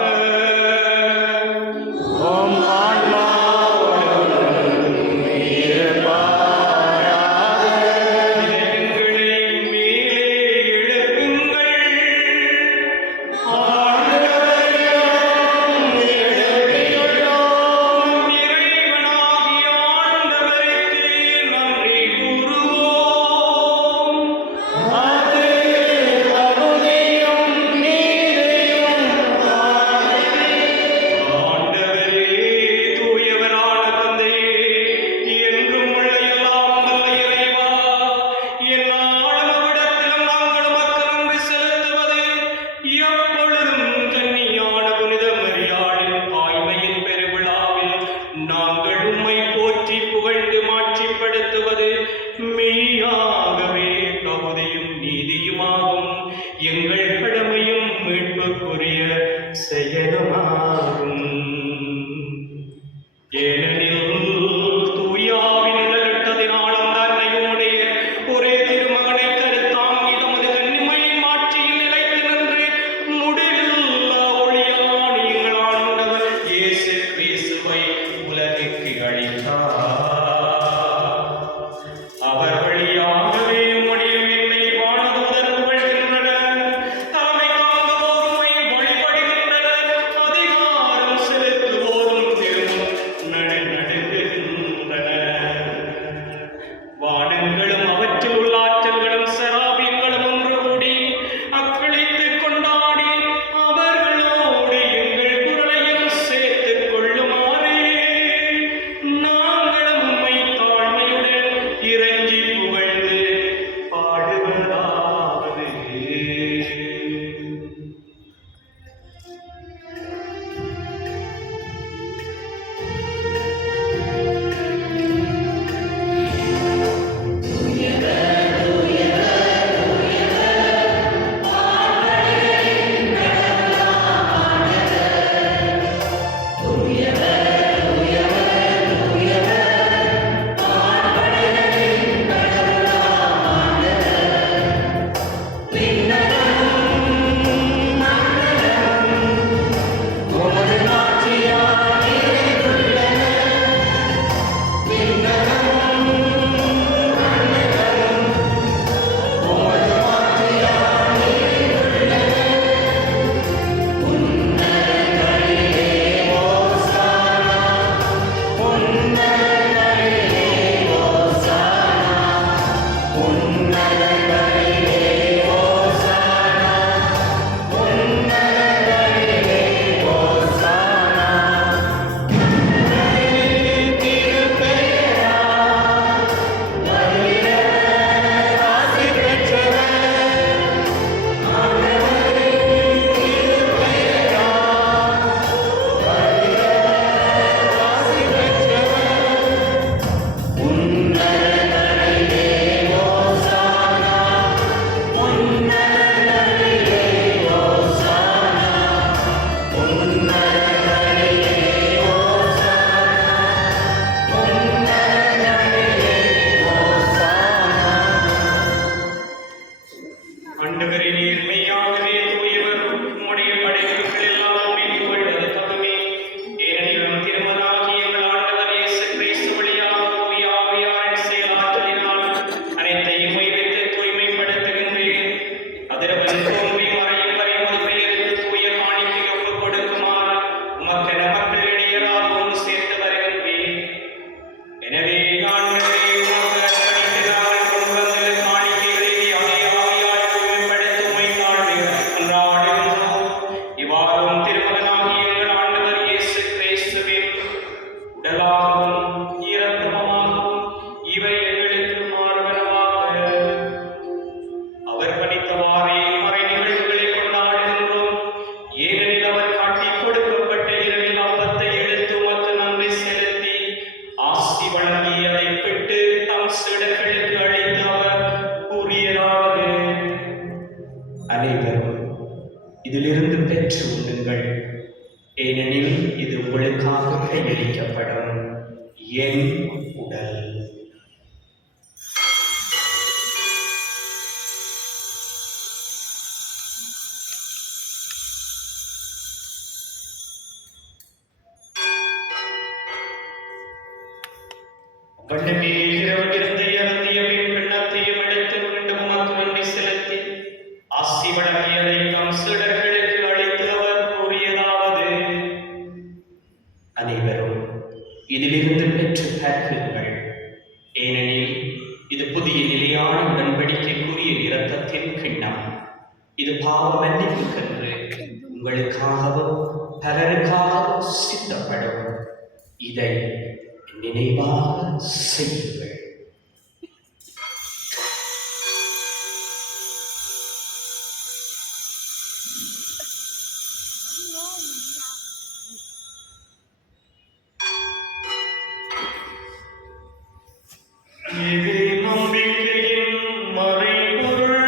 இதயங்களை மேலே எழுப்புங்கள். நம் இறைவனாகிய ஆண்டவருக்கு நன்றி கூறுவோம். ஆண்டவரே, தூயவரான தந்தையே, என்றும் உள்ள எல்லாம் வல்ல இறைவா, எந்நாளும் அவ்விடத்திலும் நாங்கள் உமக்கு நன்றி செலுத்துவது எப்பொழுதும் கன்னியான புனித மரியாளின் தாய்மையின் பெருவிழாவில் நாங்கள் உம்மை போற்றி புகழ்ந்து மாட்சிப்படுத்துவது மெய்யாகவே தகுதியும் நீதியுமாகும். எங்கள் கடமையும் மீட்புக்குரிய செயலுமாகும். ஏனெனில் தூயாவின் நிழலிட்டதினால் அந்த அன்னையுடைய ஒரே திருமகனை கருத்தாங்கி தமது கன்னிமையை மாட்சியில் நிலைத்து நின்று முடிவில்லா ஒளியான எங்கள் ஆண்டவர் இயேசு கிறிஸ்துவை உலகிற்கு அளித்தார். அவர் வழியாகவே உம்முடைய என்னை வானதூதர் புகழ்கின்றனர். தலைமை தாங்குவோர் உம்மை வழிபடுகின்றனர். அதிகாரம் ஏனெனில் இது உங்களுக்காக கையளிக்கப்படும் என் உடல். அனைவரும் இதிலிருந்து பெற்று பருகுங்கள். ஏனெனில் இது புதிய நிலையான உடன்படிக்கைக்குரிய இரத்தத்தின் கிண்ணம். இது பாவ மன்னிப்புக்கென்று உங்களுக்காகவும் பலருக்காகவும் சித்தப்படும். இதை நினைவாக செய்யுங்கள். இது நம்பிக்கையின் மறைபொருள்.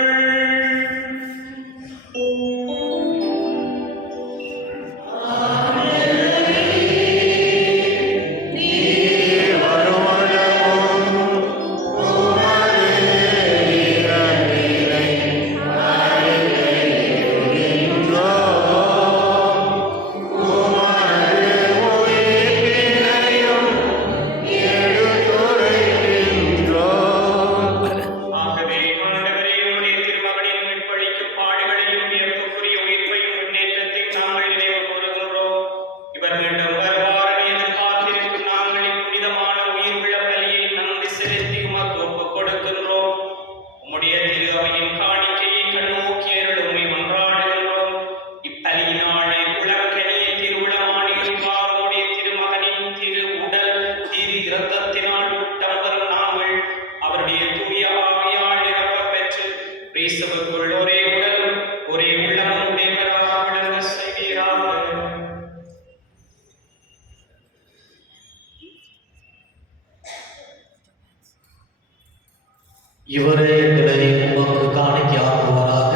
இவரே எங்களை உமக்கு காணிக்கையாக்குவாராக.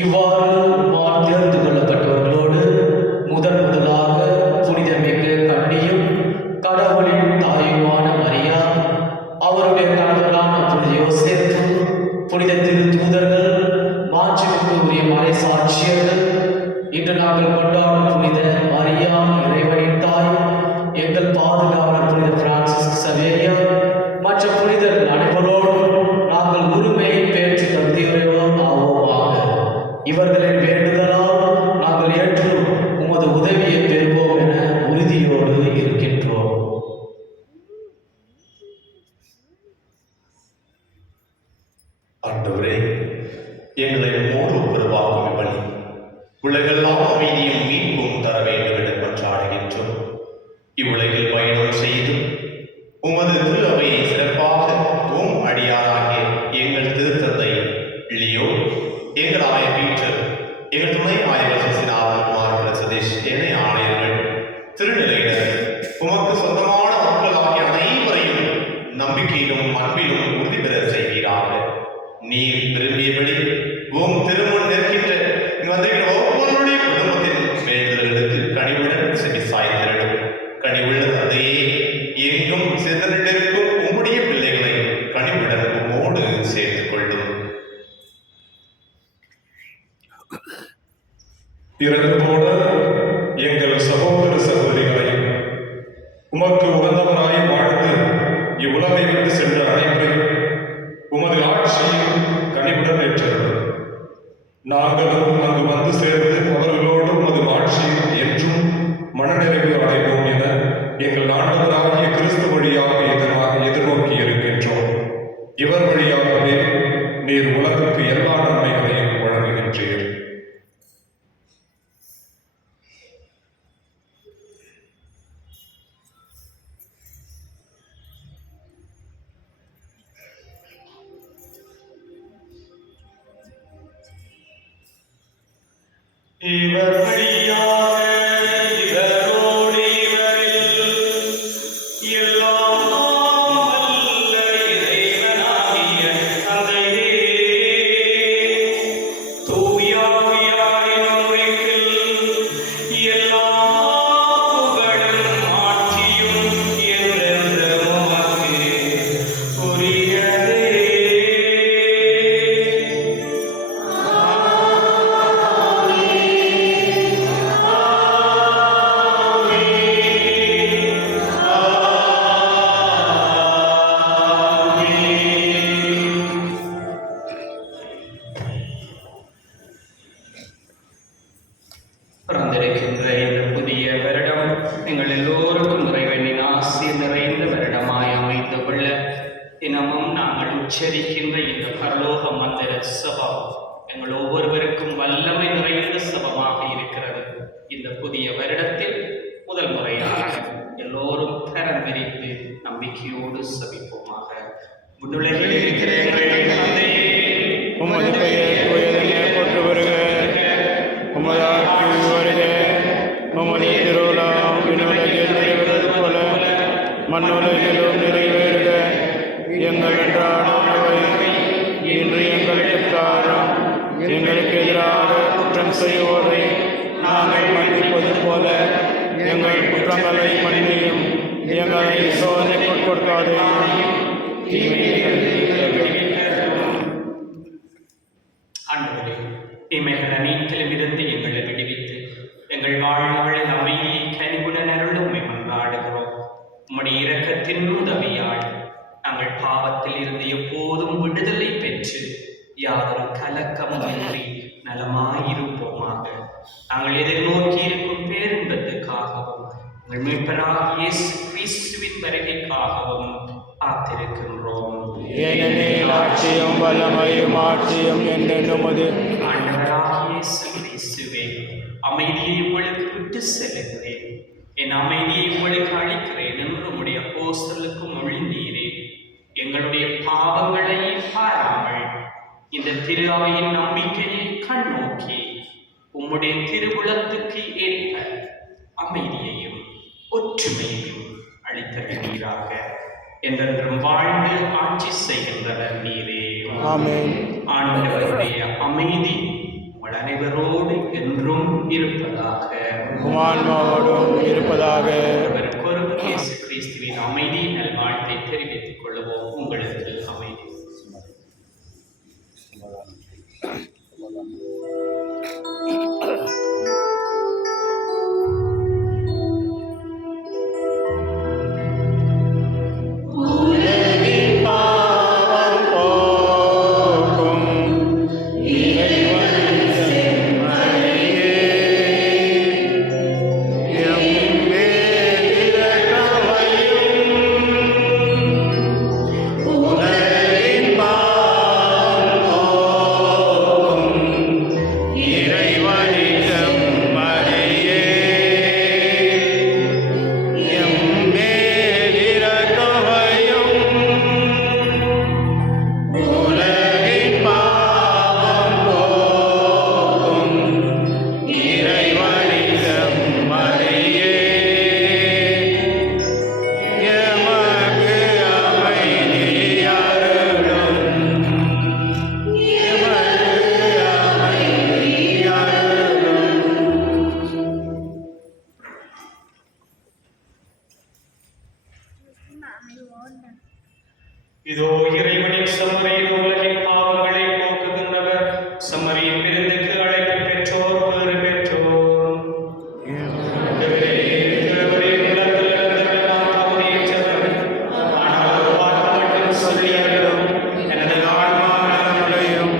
இவ்வாறு உம்மால் தேர்ந்து கொள்ளப்பட்டவர்களோடு முதலாக புனிதமிகு கன்னியும் கடவுளின் தாயுமான மரியா, அவருடைய கணவரான புனித யோசேப்பு, புனித திரு தூதர்கள், மாட்சிமிக்கு உரிய மறை சாட்சியர்கள், இன்று நாங்கள் கொண்டாடும் புனித மரியா இறைவனின் தாய், எங்கள் பாதுகாவலர் புனித பிரான்சிஸ் சவேரியார் மற்ற புனிதர்கள் அனைவரோடும் நாங்கள் உரிமையை பேச்சு தந்தியுரையோம் ஆவோமாக. இவர்களின் வேண்டுதலால் நாங்கள் ஏற்று உமது உதவியை பெறுவோம் என உறுதியோடு இருக்கின்றோம். ஆண்டவரே, எங்களை மோடு பெருவாக்கும் இவ்வழி உலகெல்லாம் அமைதியும் மீட்பும் தர வேண்டும் என கொண்டாடுகின்றோம். இவ்வுலகில் பயணம் செய்து உமது திரு அவையை சிறப்பாக ஓம் அடியாராகிய எங்கள் திருத்தந்தை லியோ, எங்கள் ஆயர் பீட்டர், எங்கள் துணை ஆயர்கள் சசிநாதன், மார்கரெட் சதீஷ், ஏனைய ஆணையர்கள், திருநிலையினர், உமக்கு சொந்தமான மக்கள் ஆகிய அனைவரையும் நம்பிக்கையிலும் அன்பிலும் உறுதி பெற செய்வீராக. நீர் விரும்பியபடி உம் திருமணம் நிற்கின்ற ஒவ்வொருடைய குடும்பத்தின் வேண்டுதல்களுக்கு கனிவுடன் செவி சாய்த்திரடும். கனிவுள்ள தந்தையே, எங்கும் சிதறிட்டிருக்கும் உம்முடைய பிள்ளைகளை கனிவுடன் உம்மோடு சேர்த்துக் கொள்ளும். இறந்து போன எங்கள் சகோதர சகோதரிகளை உமக்கு உகந்தவராய் வாழ்ந்து இவ்வுலகை விட்டு சென்ற அனைவரையும் உமது ஆட்சியில் கனிவுடன் ஏற்றரும். நாங்களும் அங்கு வந்து சேர்ந்து அவர்களோடு உமது ஆட்சியில் என்றும் மனநிறைவு அடைவோம் என எங்கள் ஆண்டவராகிய கிறிஸ்து வழியாக எதிர்நோக்கி இருக்கின்றோம். இவர் வழியாகவே நீர் உலகுக்கு எல்லா நன்மைகளையும் வழங்குகின்றீர். இவர் வழியாக இவரோடு இவரில் எல்லாம் வல்ல இறைவனாகிய தந்தையே, தூய ஆவியாரின் ஒன்றிப்பில் எல்லா எங்கள் எல்லோருக்கும் இறைவனின் ஆசீர் நிறைந்த வருடமாய் அமைந்து கொள்ள தினமும் நாங்கள் உச்சரிக்கின்ற இந்த பரலோக மந்திர சபம் எங்கள் ஒவ்வொருவருக்கும் வல்லமை நிறைந்த சபமாக இருக்கிறது. இந்த புதிய வருடத்தில் முதல் முறையாக எல்லோரும் கரம் விரித்து நம்பிக்கையோடு சபிப்போமாக. முன்னுலகில் இருக்கிற எங்கள் தந்தையே, உமது பெயர் தூயதென போற்று வருக. உமது ஆட்சி வருக. உமது திருவிழாம் விண்ணுலகில் நிறைவேறுவது போல மண்ணுலகிலும் நிறைவேறுக. எங்கள் அன்றாட உணவை இன்று எங்களுக்கு தாரும். எங்களுக்கு எதிராக குற்றம் செய்வோரை நாங்கள் மன்னிப்பது போல எங்கள் குற்றங்களை மன்னியும். எங்களை சோதனைக்குட்படுத்தாதேயும் ஆண்டவரே, தீமைகள் அனைத்திலுமிருந்து எங்களை விடுவித்து எங்கள் வாழ்நாளில் அமைதியை கனிவுடன் அருளும் உம்மை மன்றாடுகிறோம். உம்முடைய இரக்கத்தின் உதவியால் நாங்கள் பாவத்தில் இருந்து எப்போதும் விடுதலை பெற்று யாதொரு கலக்கமின்றி நலமாயிருப்போமாக. நாங்கள் எதிர்நோக்கி இருக்கும் பேரின்பத்துக்காகவும் எங்கள் மீட்பராகிய இயேசு கிறிஸ்துவின் வருகைக்காகவும் காத்திருக்கின்றோம். ஏனெனில் ஆட்சியும் வல்லமையும் ஆட்சியும் என்னென்னுமது. ஆண்டவராகிய இயேசு கிறிஸ்துவே, அமைதியை உங்களுக்கு விட்டு செல்லுகிறேன், என் அமைதியை உங்களுக்கு அளிக்கிறேன் என்று உம்முடைய அப்போஸ்தலருக்கு மொழிந்தீரே. எங்களுடைய பாவங்களை பாராமல் இந்த திரு அவையின் நம்பிக்கையை கண்ணோக்கி உம்முடைய திருவுளத்துக்கு ஏற்ப அமைதியையும் ஒற்றுமையையும் அளித்தருளீராக. என்றென்றும் வாழ்ந்து ஆட்சி செய்கின்றனர் நீரே. ஆமென். ஆண்டவருடைய அமைதி உங்கள் அனைவரோடு என்றும் இருப்பதாக. உமான்மாவோடும் இருப்பதாக. ஒருவருக்கொருவர் இயேசு கிறிஸ்துவின் அமைதி நல்வாழ்த்தை தெரிவித்துக் கொள்வோம். உங்களுக்கு அமைதி. இதோ இறைவனின் சமரியில் உலகின் பாவங்களை போக்குகின்றவர். சமரியின் விருந்துக்கு அழைப்பு பெற்றோர் பேறு பெற்றோர். ஆண்டவரே, திருவரே, நிலத்தில் இருந்தவர் நான் தகுதியற்றவர். ஆனால் ஒரு வார்த்தை மட்டும் சொல்லி அருளும், எனது ஆன்மா நலமடையும்.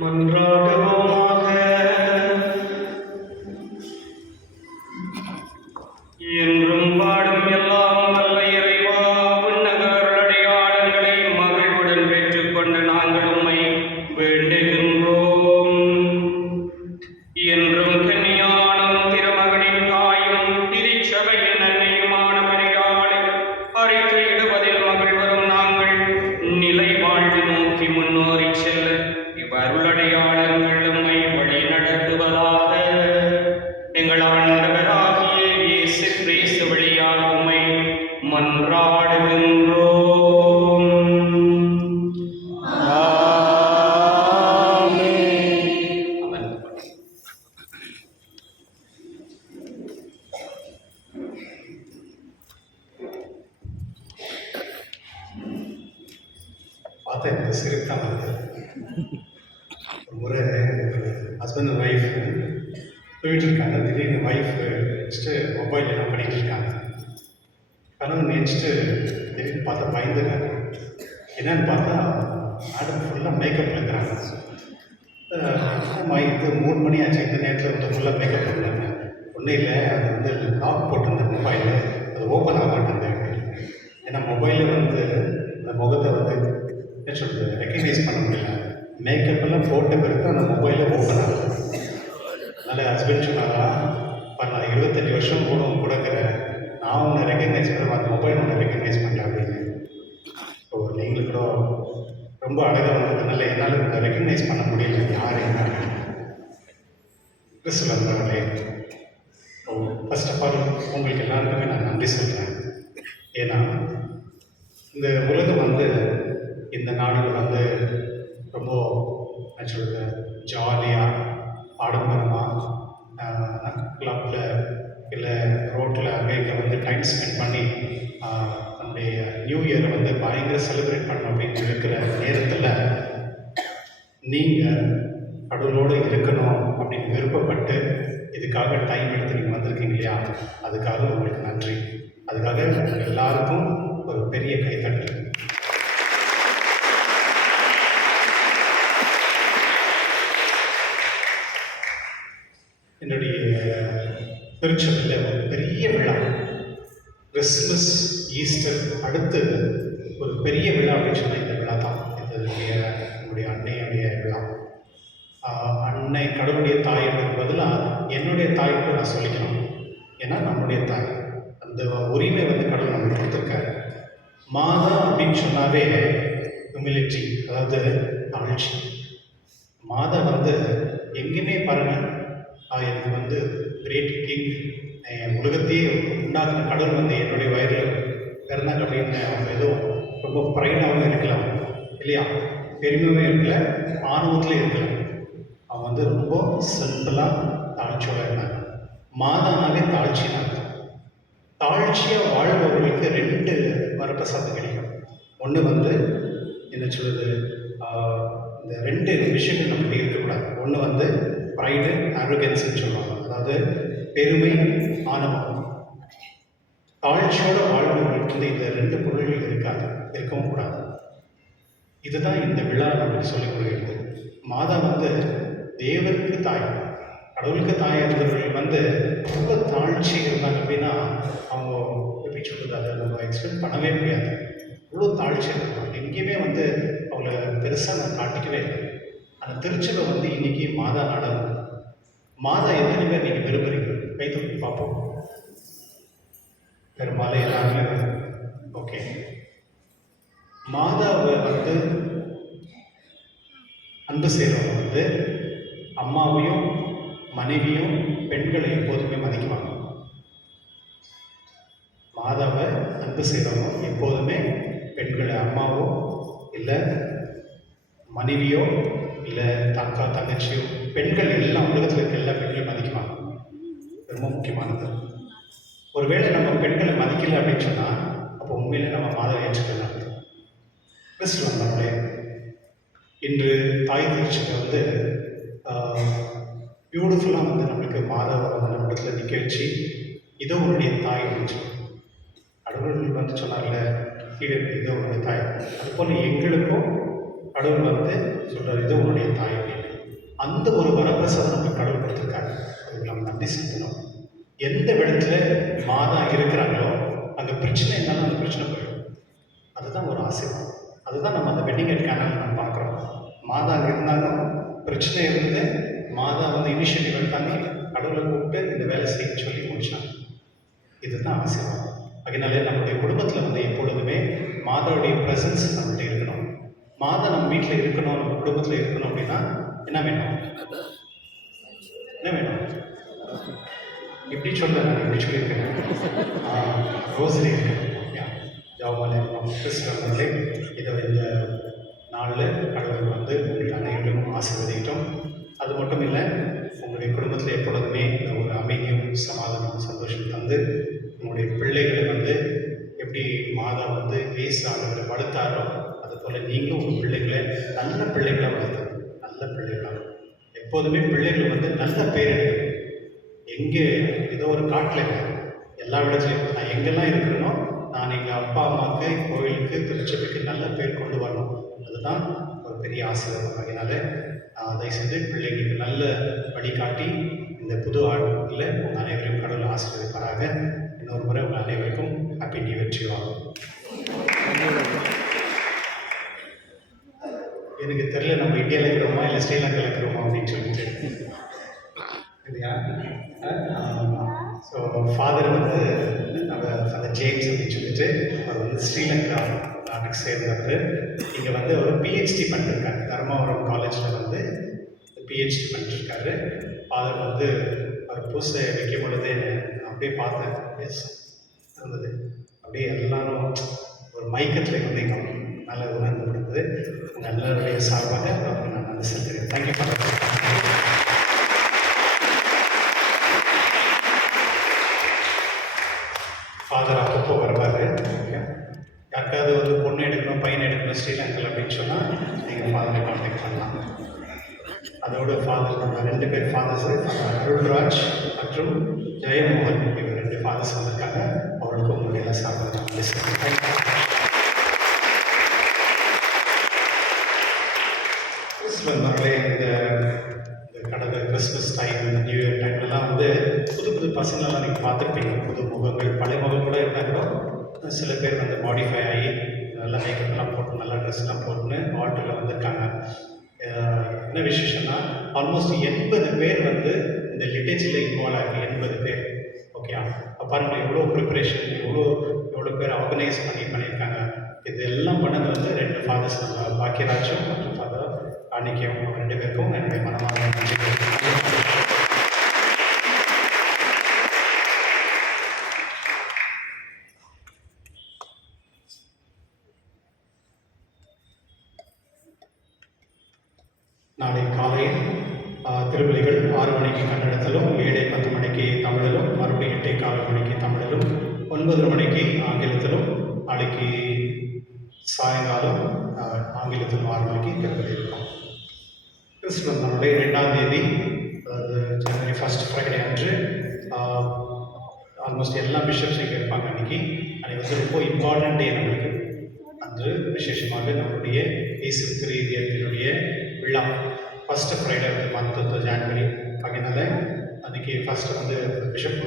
மன்றாடுவோமாக. என்றும் வாடும் எல்லாம் வல்ல இறைவா, விண்ணகர் அடையாளங்களை மகிழ்வுடன் பெற்றுக்கொண்ட நாங்கள் உம்மை வேண்டுகின்றோம். என்றும் கன்னியானும் திருமகனின் தாயும் திருச்சபையின் அன்னையுமான மரியாளை அறிக்கையிடுவதில் மகிழ்வரும் நாங்கள் நிலை வாழ்வு நோக்கி முன்னோறி செல்ல இவ்வருளடையாளங்கள் உம்மை வழி நடத்துவதாக. எங்கள் ஆண்டவராகிய இயேசு கிறிஸ்து வழியாக உம்மை மன்றாடுகின்றோம். பார்த்தேன் இந்த சிரிப்பு தான் வருது. ஒரு முறை ஹஸ்பண்ட் அண்ட் ஒய்ஃப் போயிட்டு இருக்காங்க. திடீர்னு ஒய்ஃப் வச்சுட்டு மொபைல் என்ன பண்ணிட்டு இருக்காங்க. கணவன் நினச்சிட்டு திடீர்னு பார்த்தா பயந்துறாங்க. என்னன்னு பார்த்தா மேடம் ஃபுல்லாக மேக்கப் இருக்கிறாங்க. இது 3 மணி ஆச்சு, இந்த நேரத்தில் வந்து ஃபுல்லாக மேக்கப் பண்ணுறாங்க. ஒன்றும் இல்லை, அது வந்து லாக் போட்டிருந்த மொபைலு அது ஓப்பன் ஆக மாட்டேங்குது. ஏன்னா மொபைலில் வந்து அந்த முகத்தை வந்து என்ன சொல்கிறது ரெக்கக்னைஸ் பண்ண முடியல. மேக்கப் எல்லாம் போட்ட பிறகு அந்த மொபைலில் ஓப்பன் ஆகுது. அதனால் ஹஸ்பண்ட் சொன்னாரா, இப்போ நான் 25 வருஷம் கொடுக்குறேன், நான் உன்னை ரெக்கக்னைஸ் பண்ணுறேன், அந்த மொபைல் ஒன்று ரெக்கக்னைஸ் பண்ணுறேன் அப்படின்னு. ஸோ நீங்களும் கூட ரொம்ப அழகாக வந்ததுனால என்னால் உங்களை ரெக்கக்னைஸ் பண்ண முடியல யார் என்ன கிறிஸ்துவ நண்பர்களே. ஸோ ஃபர்ஸ்ட் ஆஃப் ஆல் உங்களுக்கு எல்லாருக்குமே நான் நன்றி சொல்கிறேன். ஏன்னா இந்த உலகம் வந்து இந்த நாடுகள் வந்து ரொம்ப என்ன சொல்கிறது ஜாலியாக ஆடம்பரமாக கிளப்பில் இல்லை ரோட்டில் அங்கே இங்கே வந்து டைம் ஸ்பெண்ட் பண்ணி நம்முடைய நியூ இயரை வந்து பயங்கர செலிப்ரேட் பண்ணணும் அப்படின்னு இருக்கிற நேரத்தில் நீங்கள் கடவுளோடு இருக்கணும் அப்படின்னு விருப்பப்பட்டு இதுக்காக டைம் எடுத்து நீங்கள் வந்திருக்கீங்க இல்லையா, அதுக்காக உங்களுக்கு நன்றி. அதுக்காக எல்லாருக்கும் ஒரு பெரிய கைத்தட்டு. என்னுடைய திருச்சபையில் ஒரு பெரிய விழா, கிறிஸ்மஸ் ஈஸ்டர் அடுத்து ஒரு பெரிய விழா அப்படின்னு சொன்னால் இந்த விழா தான். என்னுடைய அன்னையுடைய விழா. அன்னை கடவுளுடைய தாய் என்பது பதிலாக என்னுடைய தாய்க்கு நான் சொல்லிக்கணும். ஏன்னா நம்முடைய தாய் அந்த உரிமை வந்து கடவுள் நமக்கு கொடுத்துருக்காரு. மாதா அப்படின்னு சொன்னாவே ஹியூமிலிட்டி, அதாவது தாழ்ச்சி. மாதா வந்து எங்கேயுமே பாருங்கள், எனக்கு வந்து கிரேட் கிங் உலகத்தையே உண்டாக்குன கடவுள் வந்து என்னுடைய வயதில் பிறந்தாங்க அப்படின்னு அவங்க ஏதோ ரொம்ப ப்ரைடாகவும் இருக்கலாம் இல்லையா, பெருமையும் இருக்கல, ஆணவத்திலே இருக்கலாம். அவங்க வந்து ரொம்ப சிம்பிளாக தாழ்ச்சியோடு இருந்தாங்க. மாதானாலே தாழ்ச்சினாங்க. தாழ்ச்சியாக வாழ்பவர்களுக்கு 2 வரப்பிரசாதம் கிடைக்கும். ஒன்று வந்து என்ன சொல்வது, இந்த 2 விஷயங்கள் நம்மகிட்ட இருக்கக்கூடாது. ஒன்று வந்து ப்ரைடு, ஆரோகன்ஸ்ன்னு சொல்லுவாங்க, அதாவது பெருமை, ஆணவம். தாழ்ச்சியோட வாழ்வர்களுக்கு வந்து இந்த 2 பொருள்கள் இருக்காது, இருக்கவும் கூடாது. இதுதான் இந்த விழா நம்மளுக்கு சொல்லிக் கொடுக்கிறது. மாதா வந்து தேவருக்கு தாய், கடவுளுக்கு தாயாக இருந்தவர்கள் வந்து ரொம்ப தாழ்ச்சி இருந்தாங்க அப்படின்னா அவங்க எப்படி சொல்கிறது, அதை நம்ம எக்ஸ்பெக்ட் பண்ணவே முடியாது. இவ்வளோ தாழ்ச்சி இருந்தாங்க. எங்கேயுமே வந்து அவங்கள பெருசாக நான் காட்டிக்கவே இல்லை. அந்த திருச்சபை வந்து இன்னைக்கு மாதா நாடகம். மாதா எத்தனை பேர் நீங்கள் விரும்புகிறீங்க? கை தூக்கி பார்ப்போம். பெரும்பாலும் எல்லாருமே ஓகே. மாதாவை வந்து அன்பு செய்கிறவங்க வந்து அம்மாவையும் மனைவியும் பெண்களை எப்போதுமே மதிக்குவாங்க. மாதாவை அன்பு செய்கிறவங்க எப்போதுமே பெண்களை அம்மாவோ இல்லை மனைவியோ இல்லை அக்கா தங்கச்சியோ, பெண்கள் எல்லாம் உலகத்தில் இருக்க எல்லா பெண்களையும் மதிக்குவாங்க. ரொம்ப முக்கியமானது. ஒருவேளை நம்ம பெண்களை மதிக்கலை அப்படின்னு சொன்னால் அப்போ உண்மையிலே நம்ம மாதாவை ஏற்றுக்கலாம். கிறிஸ்துவ நண்பர்களே, இன்று தாய் திருச்சபை வந்து பியூட்டிஃபுல்லாக வந்து நம்மளுக்கு மாதாவை வந்து நம்ம இடத்துல நிற்க வச்சு இதோ உன்னுடைய தாய் அப்படின்னு சொல்லி கடவுள் வந்து சொன்னார்ல, கீழே இதோ உன்னுடைய தாய். அதுபோல் எங்களுக்கும் கடவுள் வந்து சொல்கிறார், இதோ உன்னுடைய தாய் அப்படின்னு. அந்த ஒரு வரப்பிரசாதம் நமக்கு கடவுள் கொடுத்துருக்காரு. அதுக்கு நம்ம நன்றி செலுத்தணும். எந்த இடத்துல மாதா இருக்கிறாங்களோ அங்கே பிரச்சனை இருந்தாலும் அந்த பிரச்சனை போயிடும். அதுதான் ஒரு ஆசீர்வாதம். அதுதான் நம்ம அந்த வெட்டிங் அட் கேனல் நம்ம பார்க்குறோம். மாதா அங்கே இருந்தாலும் பிரச்சனை இருந்து மாதா வந்து இனிஷியேட்டிவ் எடுத்தாங்க, கடவுளை கூப்பிட்டு இந்த வேலை செய்ய சொல்லி முடிச்சாங்க. இதுதான் ஆசீர்வாதம். அதனால நம்மளுடைய குடும்பத்தில் வந்து எப்பொழுதுமே மாதாவுடைய ப்ரெசன்ஸ் நம்மகிட்ட இருக்கணும். மாதா நம்ம வீட்டில் இருக்கணும், நம்ம குடும்பத்தில் இருக்கணும் அப்படின்னா என்ன வேணும்? என்ன வேணும்? இப்படி சொல்ல நான் இப்படி சொல்லியிருக்கேன். ரோசரி இருக்கணும், ஜாபால் இருக்கணும். கிறிஸ்தவர்களே இதை இந்த நாளில் கடவுள் வந்து உங்களுக்கு அனைவரும் ஆசீர்வதிக்கிட்டோம். அது மட்டும் இல்லை, உங்களுடைய குடும்பத்தில் எப்பொழுதுமே இந்த ஒரு அமைதியும் சமாதானம் சந்தோஷம் தந்து உங்களுடைய பிள்ளைகளை வந்து எப்படி மாதா வந்து இயேசு ஆண்டவரை வளர்த்தாரோ அதுபோல் நீங்களும் உங்கள் பிள்ளைகளை நல்ல பிள்ளைகளாக வளர்த்தணும். நல்ல பிள்ளைகளாக எப்போதுமே பிள்ளைகள் வந்து நல்ல பேர் எடுக்கணும். எங்கே ஏதோ ஒரு காட்டில் எல்லா இடத்துலையும் நான் எங்கெல்லாம் இருக்கிறேனோ நான் எங்கள் அப்பா அம்மாவுக்கு கோயிலுக்கு திருச்சபைக்கு நல்ல பேர் கொண்டு வரணும். அதுதான் ஒரு பெரிய ஆசீர்வாதம். அதனால தயவுசெய்து பிள்ளைங்களுக்கு நல்ல வழிகாட்டி இந்த புது ஆண்டில் உங்கள் அனைவரையும் கடவுள் ஆசீர்வதிப்பாராக. இன்னொரு முறை உங்கள் அனைவருக்கும் happy new year to you all. எனக்கு தெரியல நம்ம இந்தியாவில் இருக்கிறோமா இல்லை ஸ்ரீலங்காவில் இருக்கிறோமா அப்படின்னு சொல்லிட்டு இல்லையா. ஸோ ஃபாதர் வந்து ஃபாதர் ஜேம்ஸ் அப்படின்னு சொல்லிட்டு அவர் வந்து ஸ்ரீலங்கா நாட்டுக்கு சேர்ந்தவர். இங்கே வந்து அவர் பிஹெச்டி பண்ணிருக்காரு. தர்மபுரம் காலேஜில் வந்து பிஹெச்டி பண்ணிருக்காரு. ஃபாதர் வந்து அவர் பூசை வைக்கும் பொழுதே அப்படியே பார்த்தேன் இருந்தது. அப்படியே எல்லாரும் ஒரு மயக்கத்தில் வந்து எங்கள் நல்ல உணர்ந்து கொடுத்தது. நல்ல சார்பாக அவருக்கு நான் நன்றி செலுத்துகிறேன். Thank you father. ஃபாதர் அப்பப்போ வருவார். யாருக்காவது வந்து பொண்ணு எடுக்கணும் பையன் எடுக்கணும் ஸ்ரீலங்கா அப்படின்னு சொன்னால் நீங்கள் ஃபாதரை கான்டாக்ட் பண்ணலாம். அதோட ஃபாதர் நம்ம 2 பேர் ஃபாதர்ஸ், அருள்ராஜ் மற்றும் ஜெயமோகன், இவர் 2 ஃபாதர்ஸ் வந்திருக்காங்க. அவர்களுக்கும் உங்களுடைய சார்பாக நான் பேசுகிறேன். கிறிஸ்துவர்களே, இந்த கடந்த கிறிஸ்மஸ் டைம், இந்த நியூ இயர் டைம்லலாம் வந்து புது பசங்களெல்லாம் நீங்கள் பார்த்துருப்பீங்க. புது முகங்கள், பழைய முகம் கூட இருந்தால் கூட சில பேர் வந்து மாடிஃபை ஆகி நல்லா மேக்கப்லாம் போட்டு நல்லா ட்ரெஸ்லாம் போட்டுன்னு ஆல்டரில் வந்திருக்காங்க. என்ன விசேஷம்னா ஆல்மோஸ்ட் 80 பேர் வந்து இந்த லிட்டேஜில் இன்வால்வ் ஆகி 80 பேர். ஓகே, பாருங்க எவ்வளோ ப்ரிப்பரேஷன், எவ்வளோ பேர் ஆர்கனைஸ் பண்ணியிருக்காங்க. இது எல்லாம் பண்ணது வந்து 2 ஃபாதர்ஸ், பாக்கியராஜும் மற்றும் ஃபாதர் ஆணிக்கம், 2 பேருக்கும் என்னுடைய மனமான நன்றி. நாளை காலை திருப்பலிகள் 6 மணிக்கு கன்னடத்திலும், 7:10 மணிக்கு தமிழிலும், மறுபடியும் 8:15 மணிக்கு தமிழிலும், 9 மணிக்கு ஆங்கிலத்திலும், நாளைக்கு சாயங்காலம் ஆங்கிலத்திலும் 6 மணிக்கு திருப்பலி இருக்கும். கிறிஸ்துவ நம்முடைய 2ஆம் தேதி, அதாவது ஜனவரி 1 ஃப்ரைடே அன்று ஆல்மோஸ்ட் எல்லா பிஷப்ஸும் இங்கே இருப்பாங்க. அன்றைக்கி வந்து ரொம்ப இம்பார்ட்டன்ட் டே நம்மளுக்கு. அன்று விசேஷமாக நம்முடைய இயேசு திருத்தினுடைய விழா 1 ஃப்ரைடே வந்து மந்த் ஆஃப் ஜனவரி. அதனால அன்றைக்கி ஃபஸ்ட்டு வந்து பிஷப்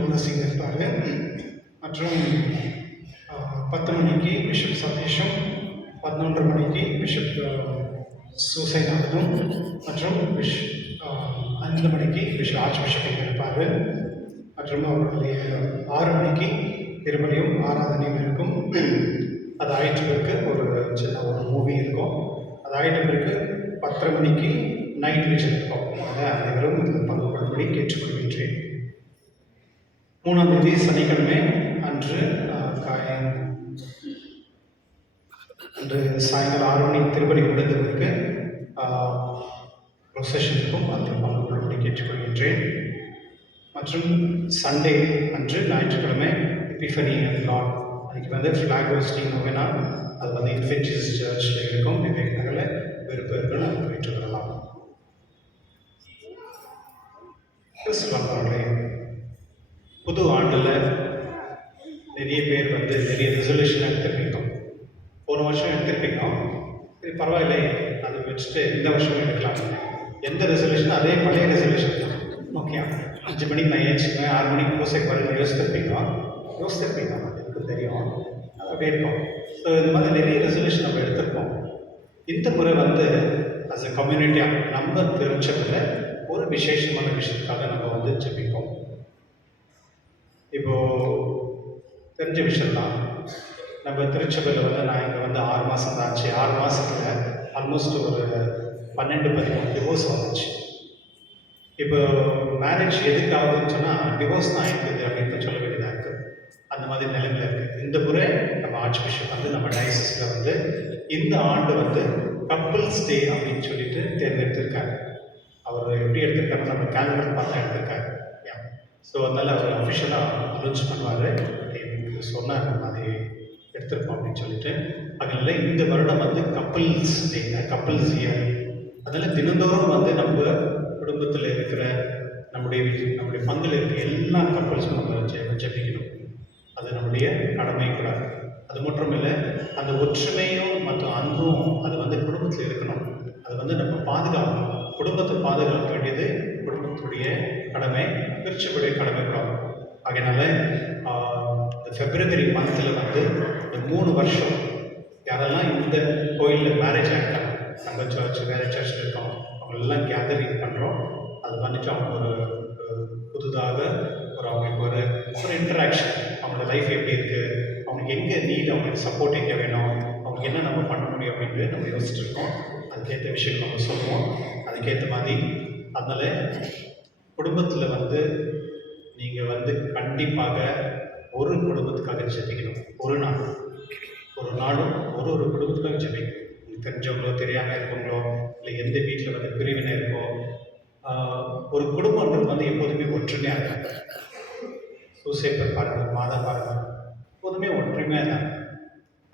பூனசிங் இருப்பாங்க. மற்றும் 10 மணிக்கு பிஷப் சதீஷும், 11 மணிக்கு பிஷப் சூசைநாதனும், மற்றும் 5 மணிக்கு ஆர்ச் பிஷப் இருப்பார். மற்றும் அவர்களுடைய 6 மணிக்கு திருமணியும் ஆராதனையும் இருக்கும். அது ஆயிட்டு பிறகு ஒரு சின்ன ஒரு மூவி இருக்கும். அது ஆயிட்டு பிறகு 10:30 மணிக்கு நைட் விஷன் இருக்கும். அனைவரும் இதில் பங்கு கொள்ளும்படி கேட்டுக்கொள்கின்றேன். 3ஆம் தேதி சனிக்கிழமை அன்று சாயங்காலம் 6 மணி திருப்பலி முடிந்த பிறகு ப்ரொசஷன் இருக்கும். அதில் பங்கு கொள்ளும்படி கேட்டுக்கொள்கின்றேன். மற்றும் சண்டே அன்று ஞாயிற்றுக்கிழமை எபிஃபனி லார்ட், அதுக்கு வந்து ஃப்ளாக் ஹோஸ்டிங் நோவேனா, அது வந்து இன்ஃபெக்ஷியஸ் சர்ச்சில் இருக்கும். விவேக் நகரில் விருப்பங்கள் அங்கே போயிட்டு வரலாம். கிறிஸ்துவர்களே, புது ஆண்டில் நிறைய பேர் வந்து நிறைய ரெசல்யூஷன் எடுத்துருக்கோம். போன வருஷம் எடுத்திருப்பீங்க, சரி பரவாயில்லை அதை வச்சுட்டு இந்த வருஷம் எடுக்கலாம். எந்த ரெசல்யூஷனும் அதே பழைய ரெசல்யூஷன் தான். ஓகே, 5 மணிக்கு நான் ஏஞ்சிக்குவேன், 6 மணிக்கு பூசைக்கு வரேன் யோசித்திருப்பீங்க, எனக்கு தெரியும், அப்படியே இருக்கும். ஸோ இந்த மாதிரி நிறைய ரெசல்யூஷன் நம்ம எடுத்திருப்போம். இந்த முறை வந்து அஸ் அ கம்யூனிட்டியாக நம்ம திருச்சபையில் ஒரு விசேஷமான விஷயத்துக்காக நம்ம வந்து ஜெபிப்போம். இப்போது தெரிஞ்ச விஷயம்தான், நம்ம திருச்சபையில் வந்து நான் இங்கே வந்து 6 மாதம் தான் ஆச்சு. 6 மாதத்தில் ஆல்மோஸ்ட் ஒரு 12-13 டிவோர்ஸ் வந்துச்சு. இப்போ மேரேஜ் எதுக்கு ஆகுதுன்னு சொன்னால் டிவோர்ஸ் தான் இருக்குது அப்படின்னு சொல்ல வேண்டியதாக இருக்குது. அந்த மாதிரி நிலைமையில் இருக்குது. இந்த முறை நம்ம ஆர்ச் பிஷப் வந்து நம்ம டயசிஸில் வந்து இந்த ஆண்டு வந்து கப்புள்ஸ் டே அப்படின்னு சொல்லிட்டு தேர்ந்தெடுத்திருக்காரு. அவர் எப்படி எடுத்திருக்காருன்னு நம்ம கேலண்டர் பார்த்தா எடுத்திருக்காரு. ஸோ அதனால் அவர் அஃபிஷியலாக அனௌன்ஸ் பண்ணுவார், எனக்கு சொன்னார் அதை எடுத்திருக்கோம் அப்படின்னு சொல்லிட்டு. அதனால் இந்த வருடம் வந்து கப்புள்ஸ் டே, கப்புள்ஸ் இயர். அதனால் தினந்தோறும் வந்து நம்ம குடும்பத்தில் இருக்கிற நம்முடைய பங்கில் இருக்கிற எல்லா கப்பல்ஸும் நம்ம ஜெபிக்கணும். அது நம்முடைய கடமை கூட. அது மட்டும் இல்லை, அந்த ஒற்றுமையும் மற்றும் அன்பும் அது வந்து குடும்பத்தில் இருக்கணும். அது வந்து நம்ம பாதுகாக்கணும். குடும்பத்தை பாதுகாக்க வேண்டியது குடும்பத்துடைய கடமை, திருச்சபையுடைய கடமை கூட. அதனால இந்த February மந்தில் வந்து இந்த 3 வருஷம் யாரெல்லாம் இந்த கோயிலில் மேரேஜ் ஆகிட்டாங்க, நம்ம வேறு சர்ச்சில் இருக்கோம், அவங்களெல்லாம் கேதரிங் பண்ணுறோம். அது வந்துட்டு அவங்க ஒரு புதுதாக அவங்களுக்கு ஒரு இன்டராக்ஷன், அவங்களோட லைஃப் எப்படி இருக்குது, அவங்களுக்கு எங்கே நீட், அவங்களுக்கு சப்போர்ட் எங்கே வேணும், அவங்களுக்கு என்ன நம்ம பண்ண முடியும் அப்படின்ட்டு நம்ம யோசிச்சுட்டு இருக்கோம். அதுக்கேற்ற விஷயங்கள் நம்ம சொல்லுவோம், அதுக்கேற்ற மாதிரி. அதனால் குடும்பத்தில் வந்து நீங்கள் வந்து கண்டிப்பாக ஒரு குடும்பத்துக்காக ஜெபிக்கணும். ஒரு நாளும் ஒரு குடும்பத்துக்காக ஜெபிக்கணும். உங்களுக்கு தெரிஞ்சவங்களோ தெரியாமல் இருக்கவங்களோ, இல்லை எந்த வீட்டில் வந்து பிரிவினை இருக்கோ, ஒரு குடும்பன்றது வந்து எப்போதுமே ஒற்றுமையாக இருக்காங்க. சூசைப்பர் பாருங்கள், மாதா பாருங்கள், எப்போதுமே ஒற்றுமையாக இருந்தாங்க.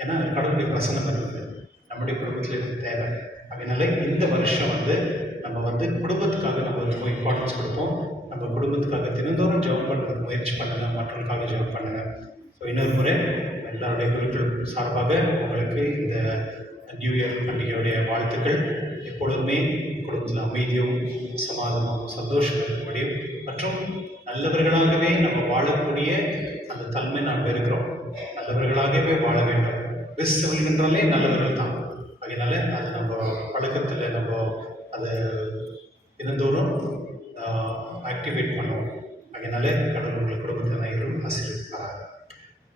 ஏன்னா கடவுளுடைய பிரசன்னம் இருக்குது, நம்முடைய குடும்பத்தில் இருக்கு தேவை. அதனால இந்த வருஷம் வந்து நம்ம வந்து குடும்பத்துக்காக நம்ம ரொம்ப இம்பார்ட்டன்ஸ் கொடுப்போம். நம்ம குடும்பத்துக்காக தினந்தோறும் ஜெபம் பண்ணுறதுக்கு முயற்சி பண்ணுங்கள், மற்றவர்களுக்காக ஜெபம் பண்ணுங்கள். ஸோ இன்னொரு முறை எல்லாருடைய குழுக்கள் சார்பாக உங்களுக்கு இந்த நியூ இயர் பண்டிகையுடைய வாழ்த்துக்கள். எப்பொழுதுமே குடும்பத்தில் அமைதியும் சமாதானமும் சந்தோஷம் இருக்கும்படியும் மற்றும் நல்லவர்களாகவே நம்ம வாழக்கூடிய அந்த தன்மை நாம் இருக்கிறோம். நல்லவர்களாகவே வாழ வேண்டும். கிறிஸ்தவர்கள் என்றாலே நல்லவர்கள் தான். அதனால அது நம்ம பழக்கத்தில் நம்ம அதை தினந்தோறும் ஆக்டிவேட் பண்ணுவோம். அதனால கடவுள் உங்கள் குடும்பத்தில் அனைவரும் ஆசீர்வதிப்பாராக.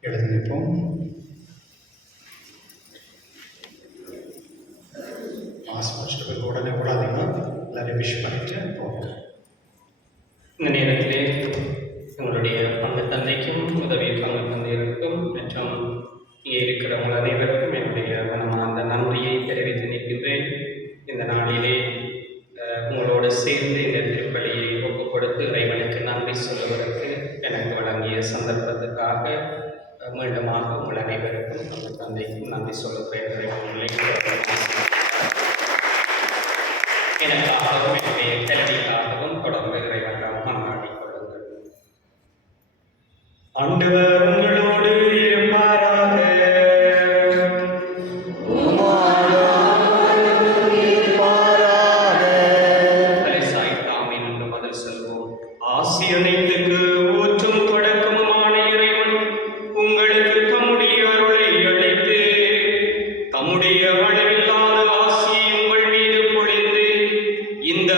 எழுதி நிற்போம். மாஸ் முடிச்சுட்டு உடனே விடாதீங்க, எல்லாரையும் விஷ் பண்ணிட்டு போவோம். இந்த நேரத்திலே உங்களுடைய பங்கு தந்தைக்கும் உதவி பங்கு தந்தையருக்கும் மற்றும் இங்கே இருக்கிறவங்க அனைவருக்கும் என்னுடைய மனமார்ந்த நன்றியை தெரிவித்து நிற்கின்றேன். இந்த நாளிலே உங்களோடு சேர்ந்து இந்த திருப்பலியை ஒப்புக் கொடுத்து இறைவனுக்கு நன்றி சொல்லுவதற்கு எனக்கு வழங்கிய சந்தர்ப்பத்துக்காக மீண்டுமாக உங்கள் அனைவருக்கும் பங்கு தந்தைக்கும் நன்றி சொல்லுகிறேன். எனக்காகவும் என்னுடைய கல்விக்காகவும் தொடர்ந்து இறைவனிடம் மன்றாடிக் கொள்ளுங்கள். ஆண்டவர் உங்களோடு இருப்பாராக. தலைசாய்த்தாம் என்று பதில் சொல்வோம். ஆசி அனைத்துக்கு ஊற்றும் தொடக்கமுமான இறைவன் உங்களுக்கு தம்முடைய அருளை அளித்து தம்முடைய அளவில்லாத ஆசியை உங்கள் மீது பொழிந்து இந்த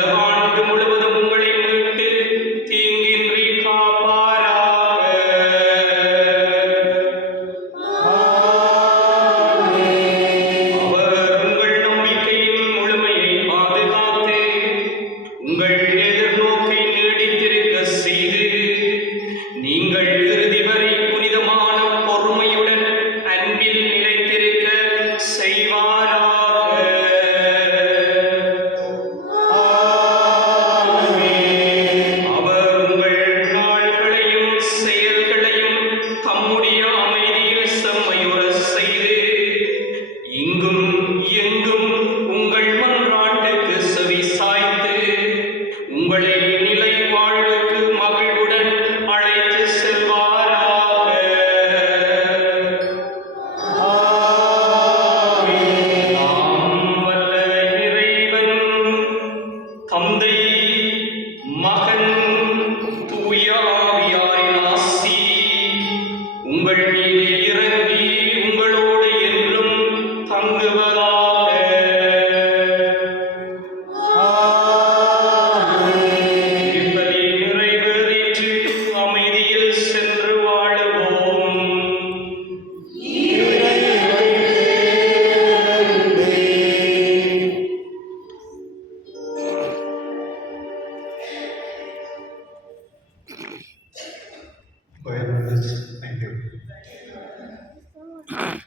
ஆமென்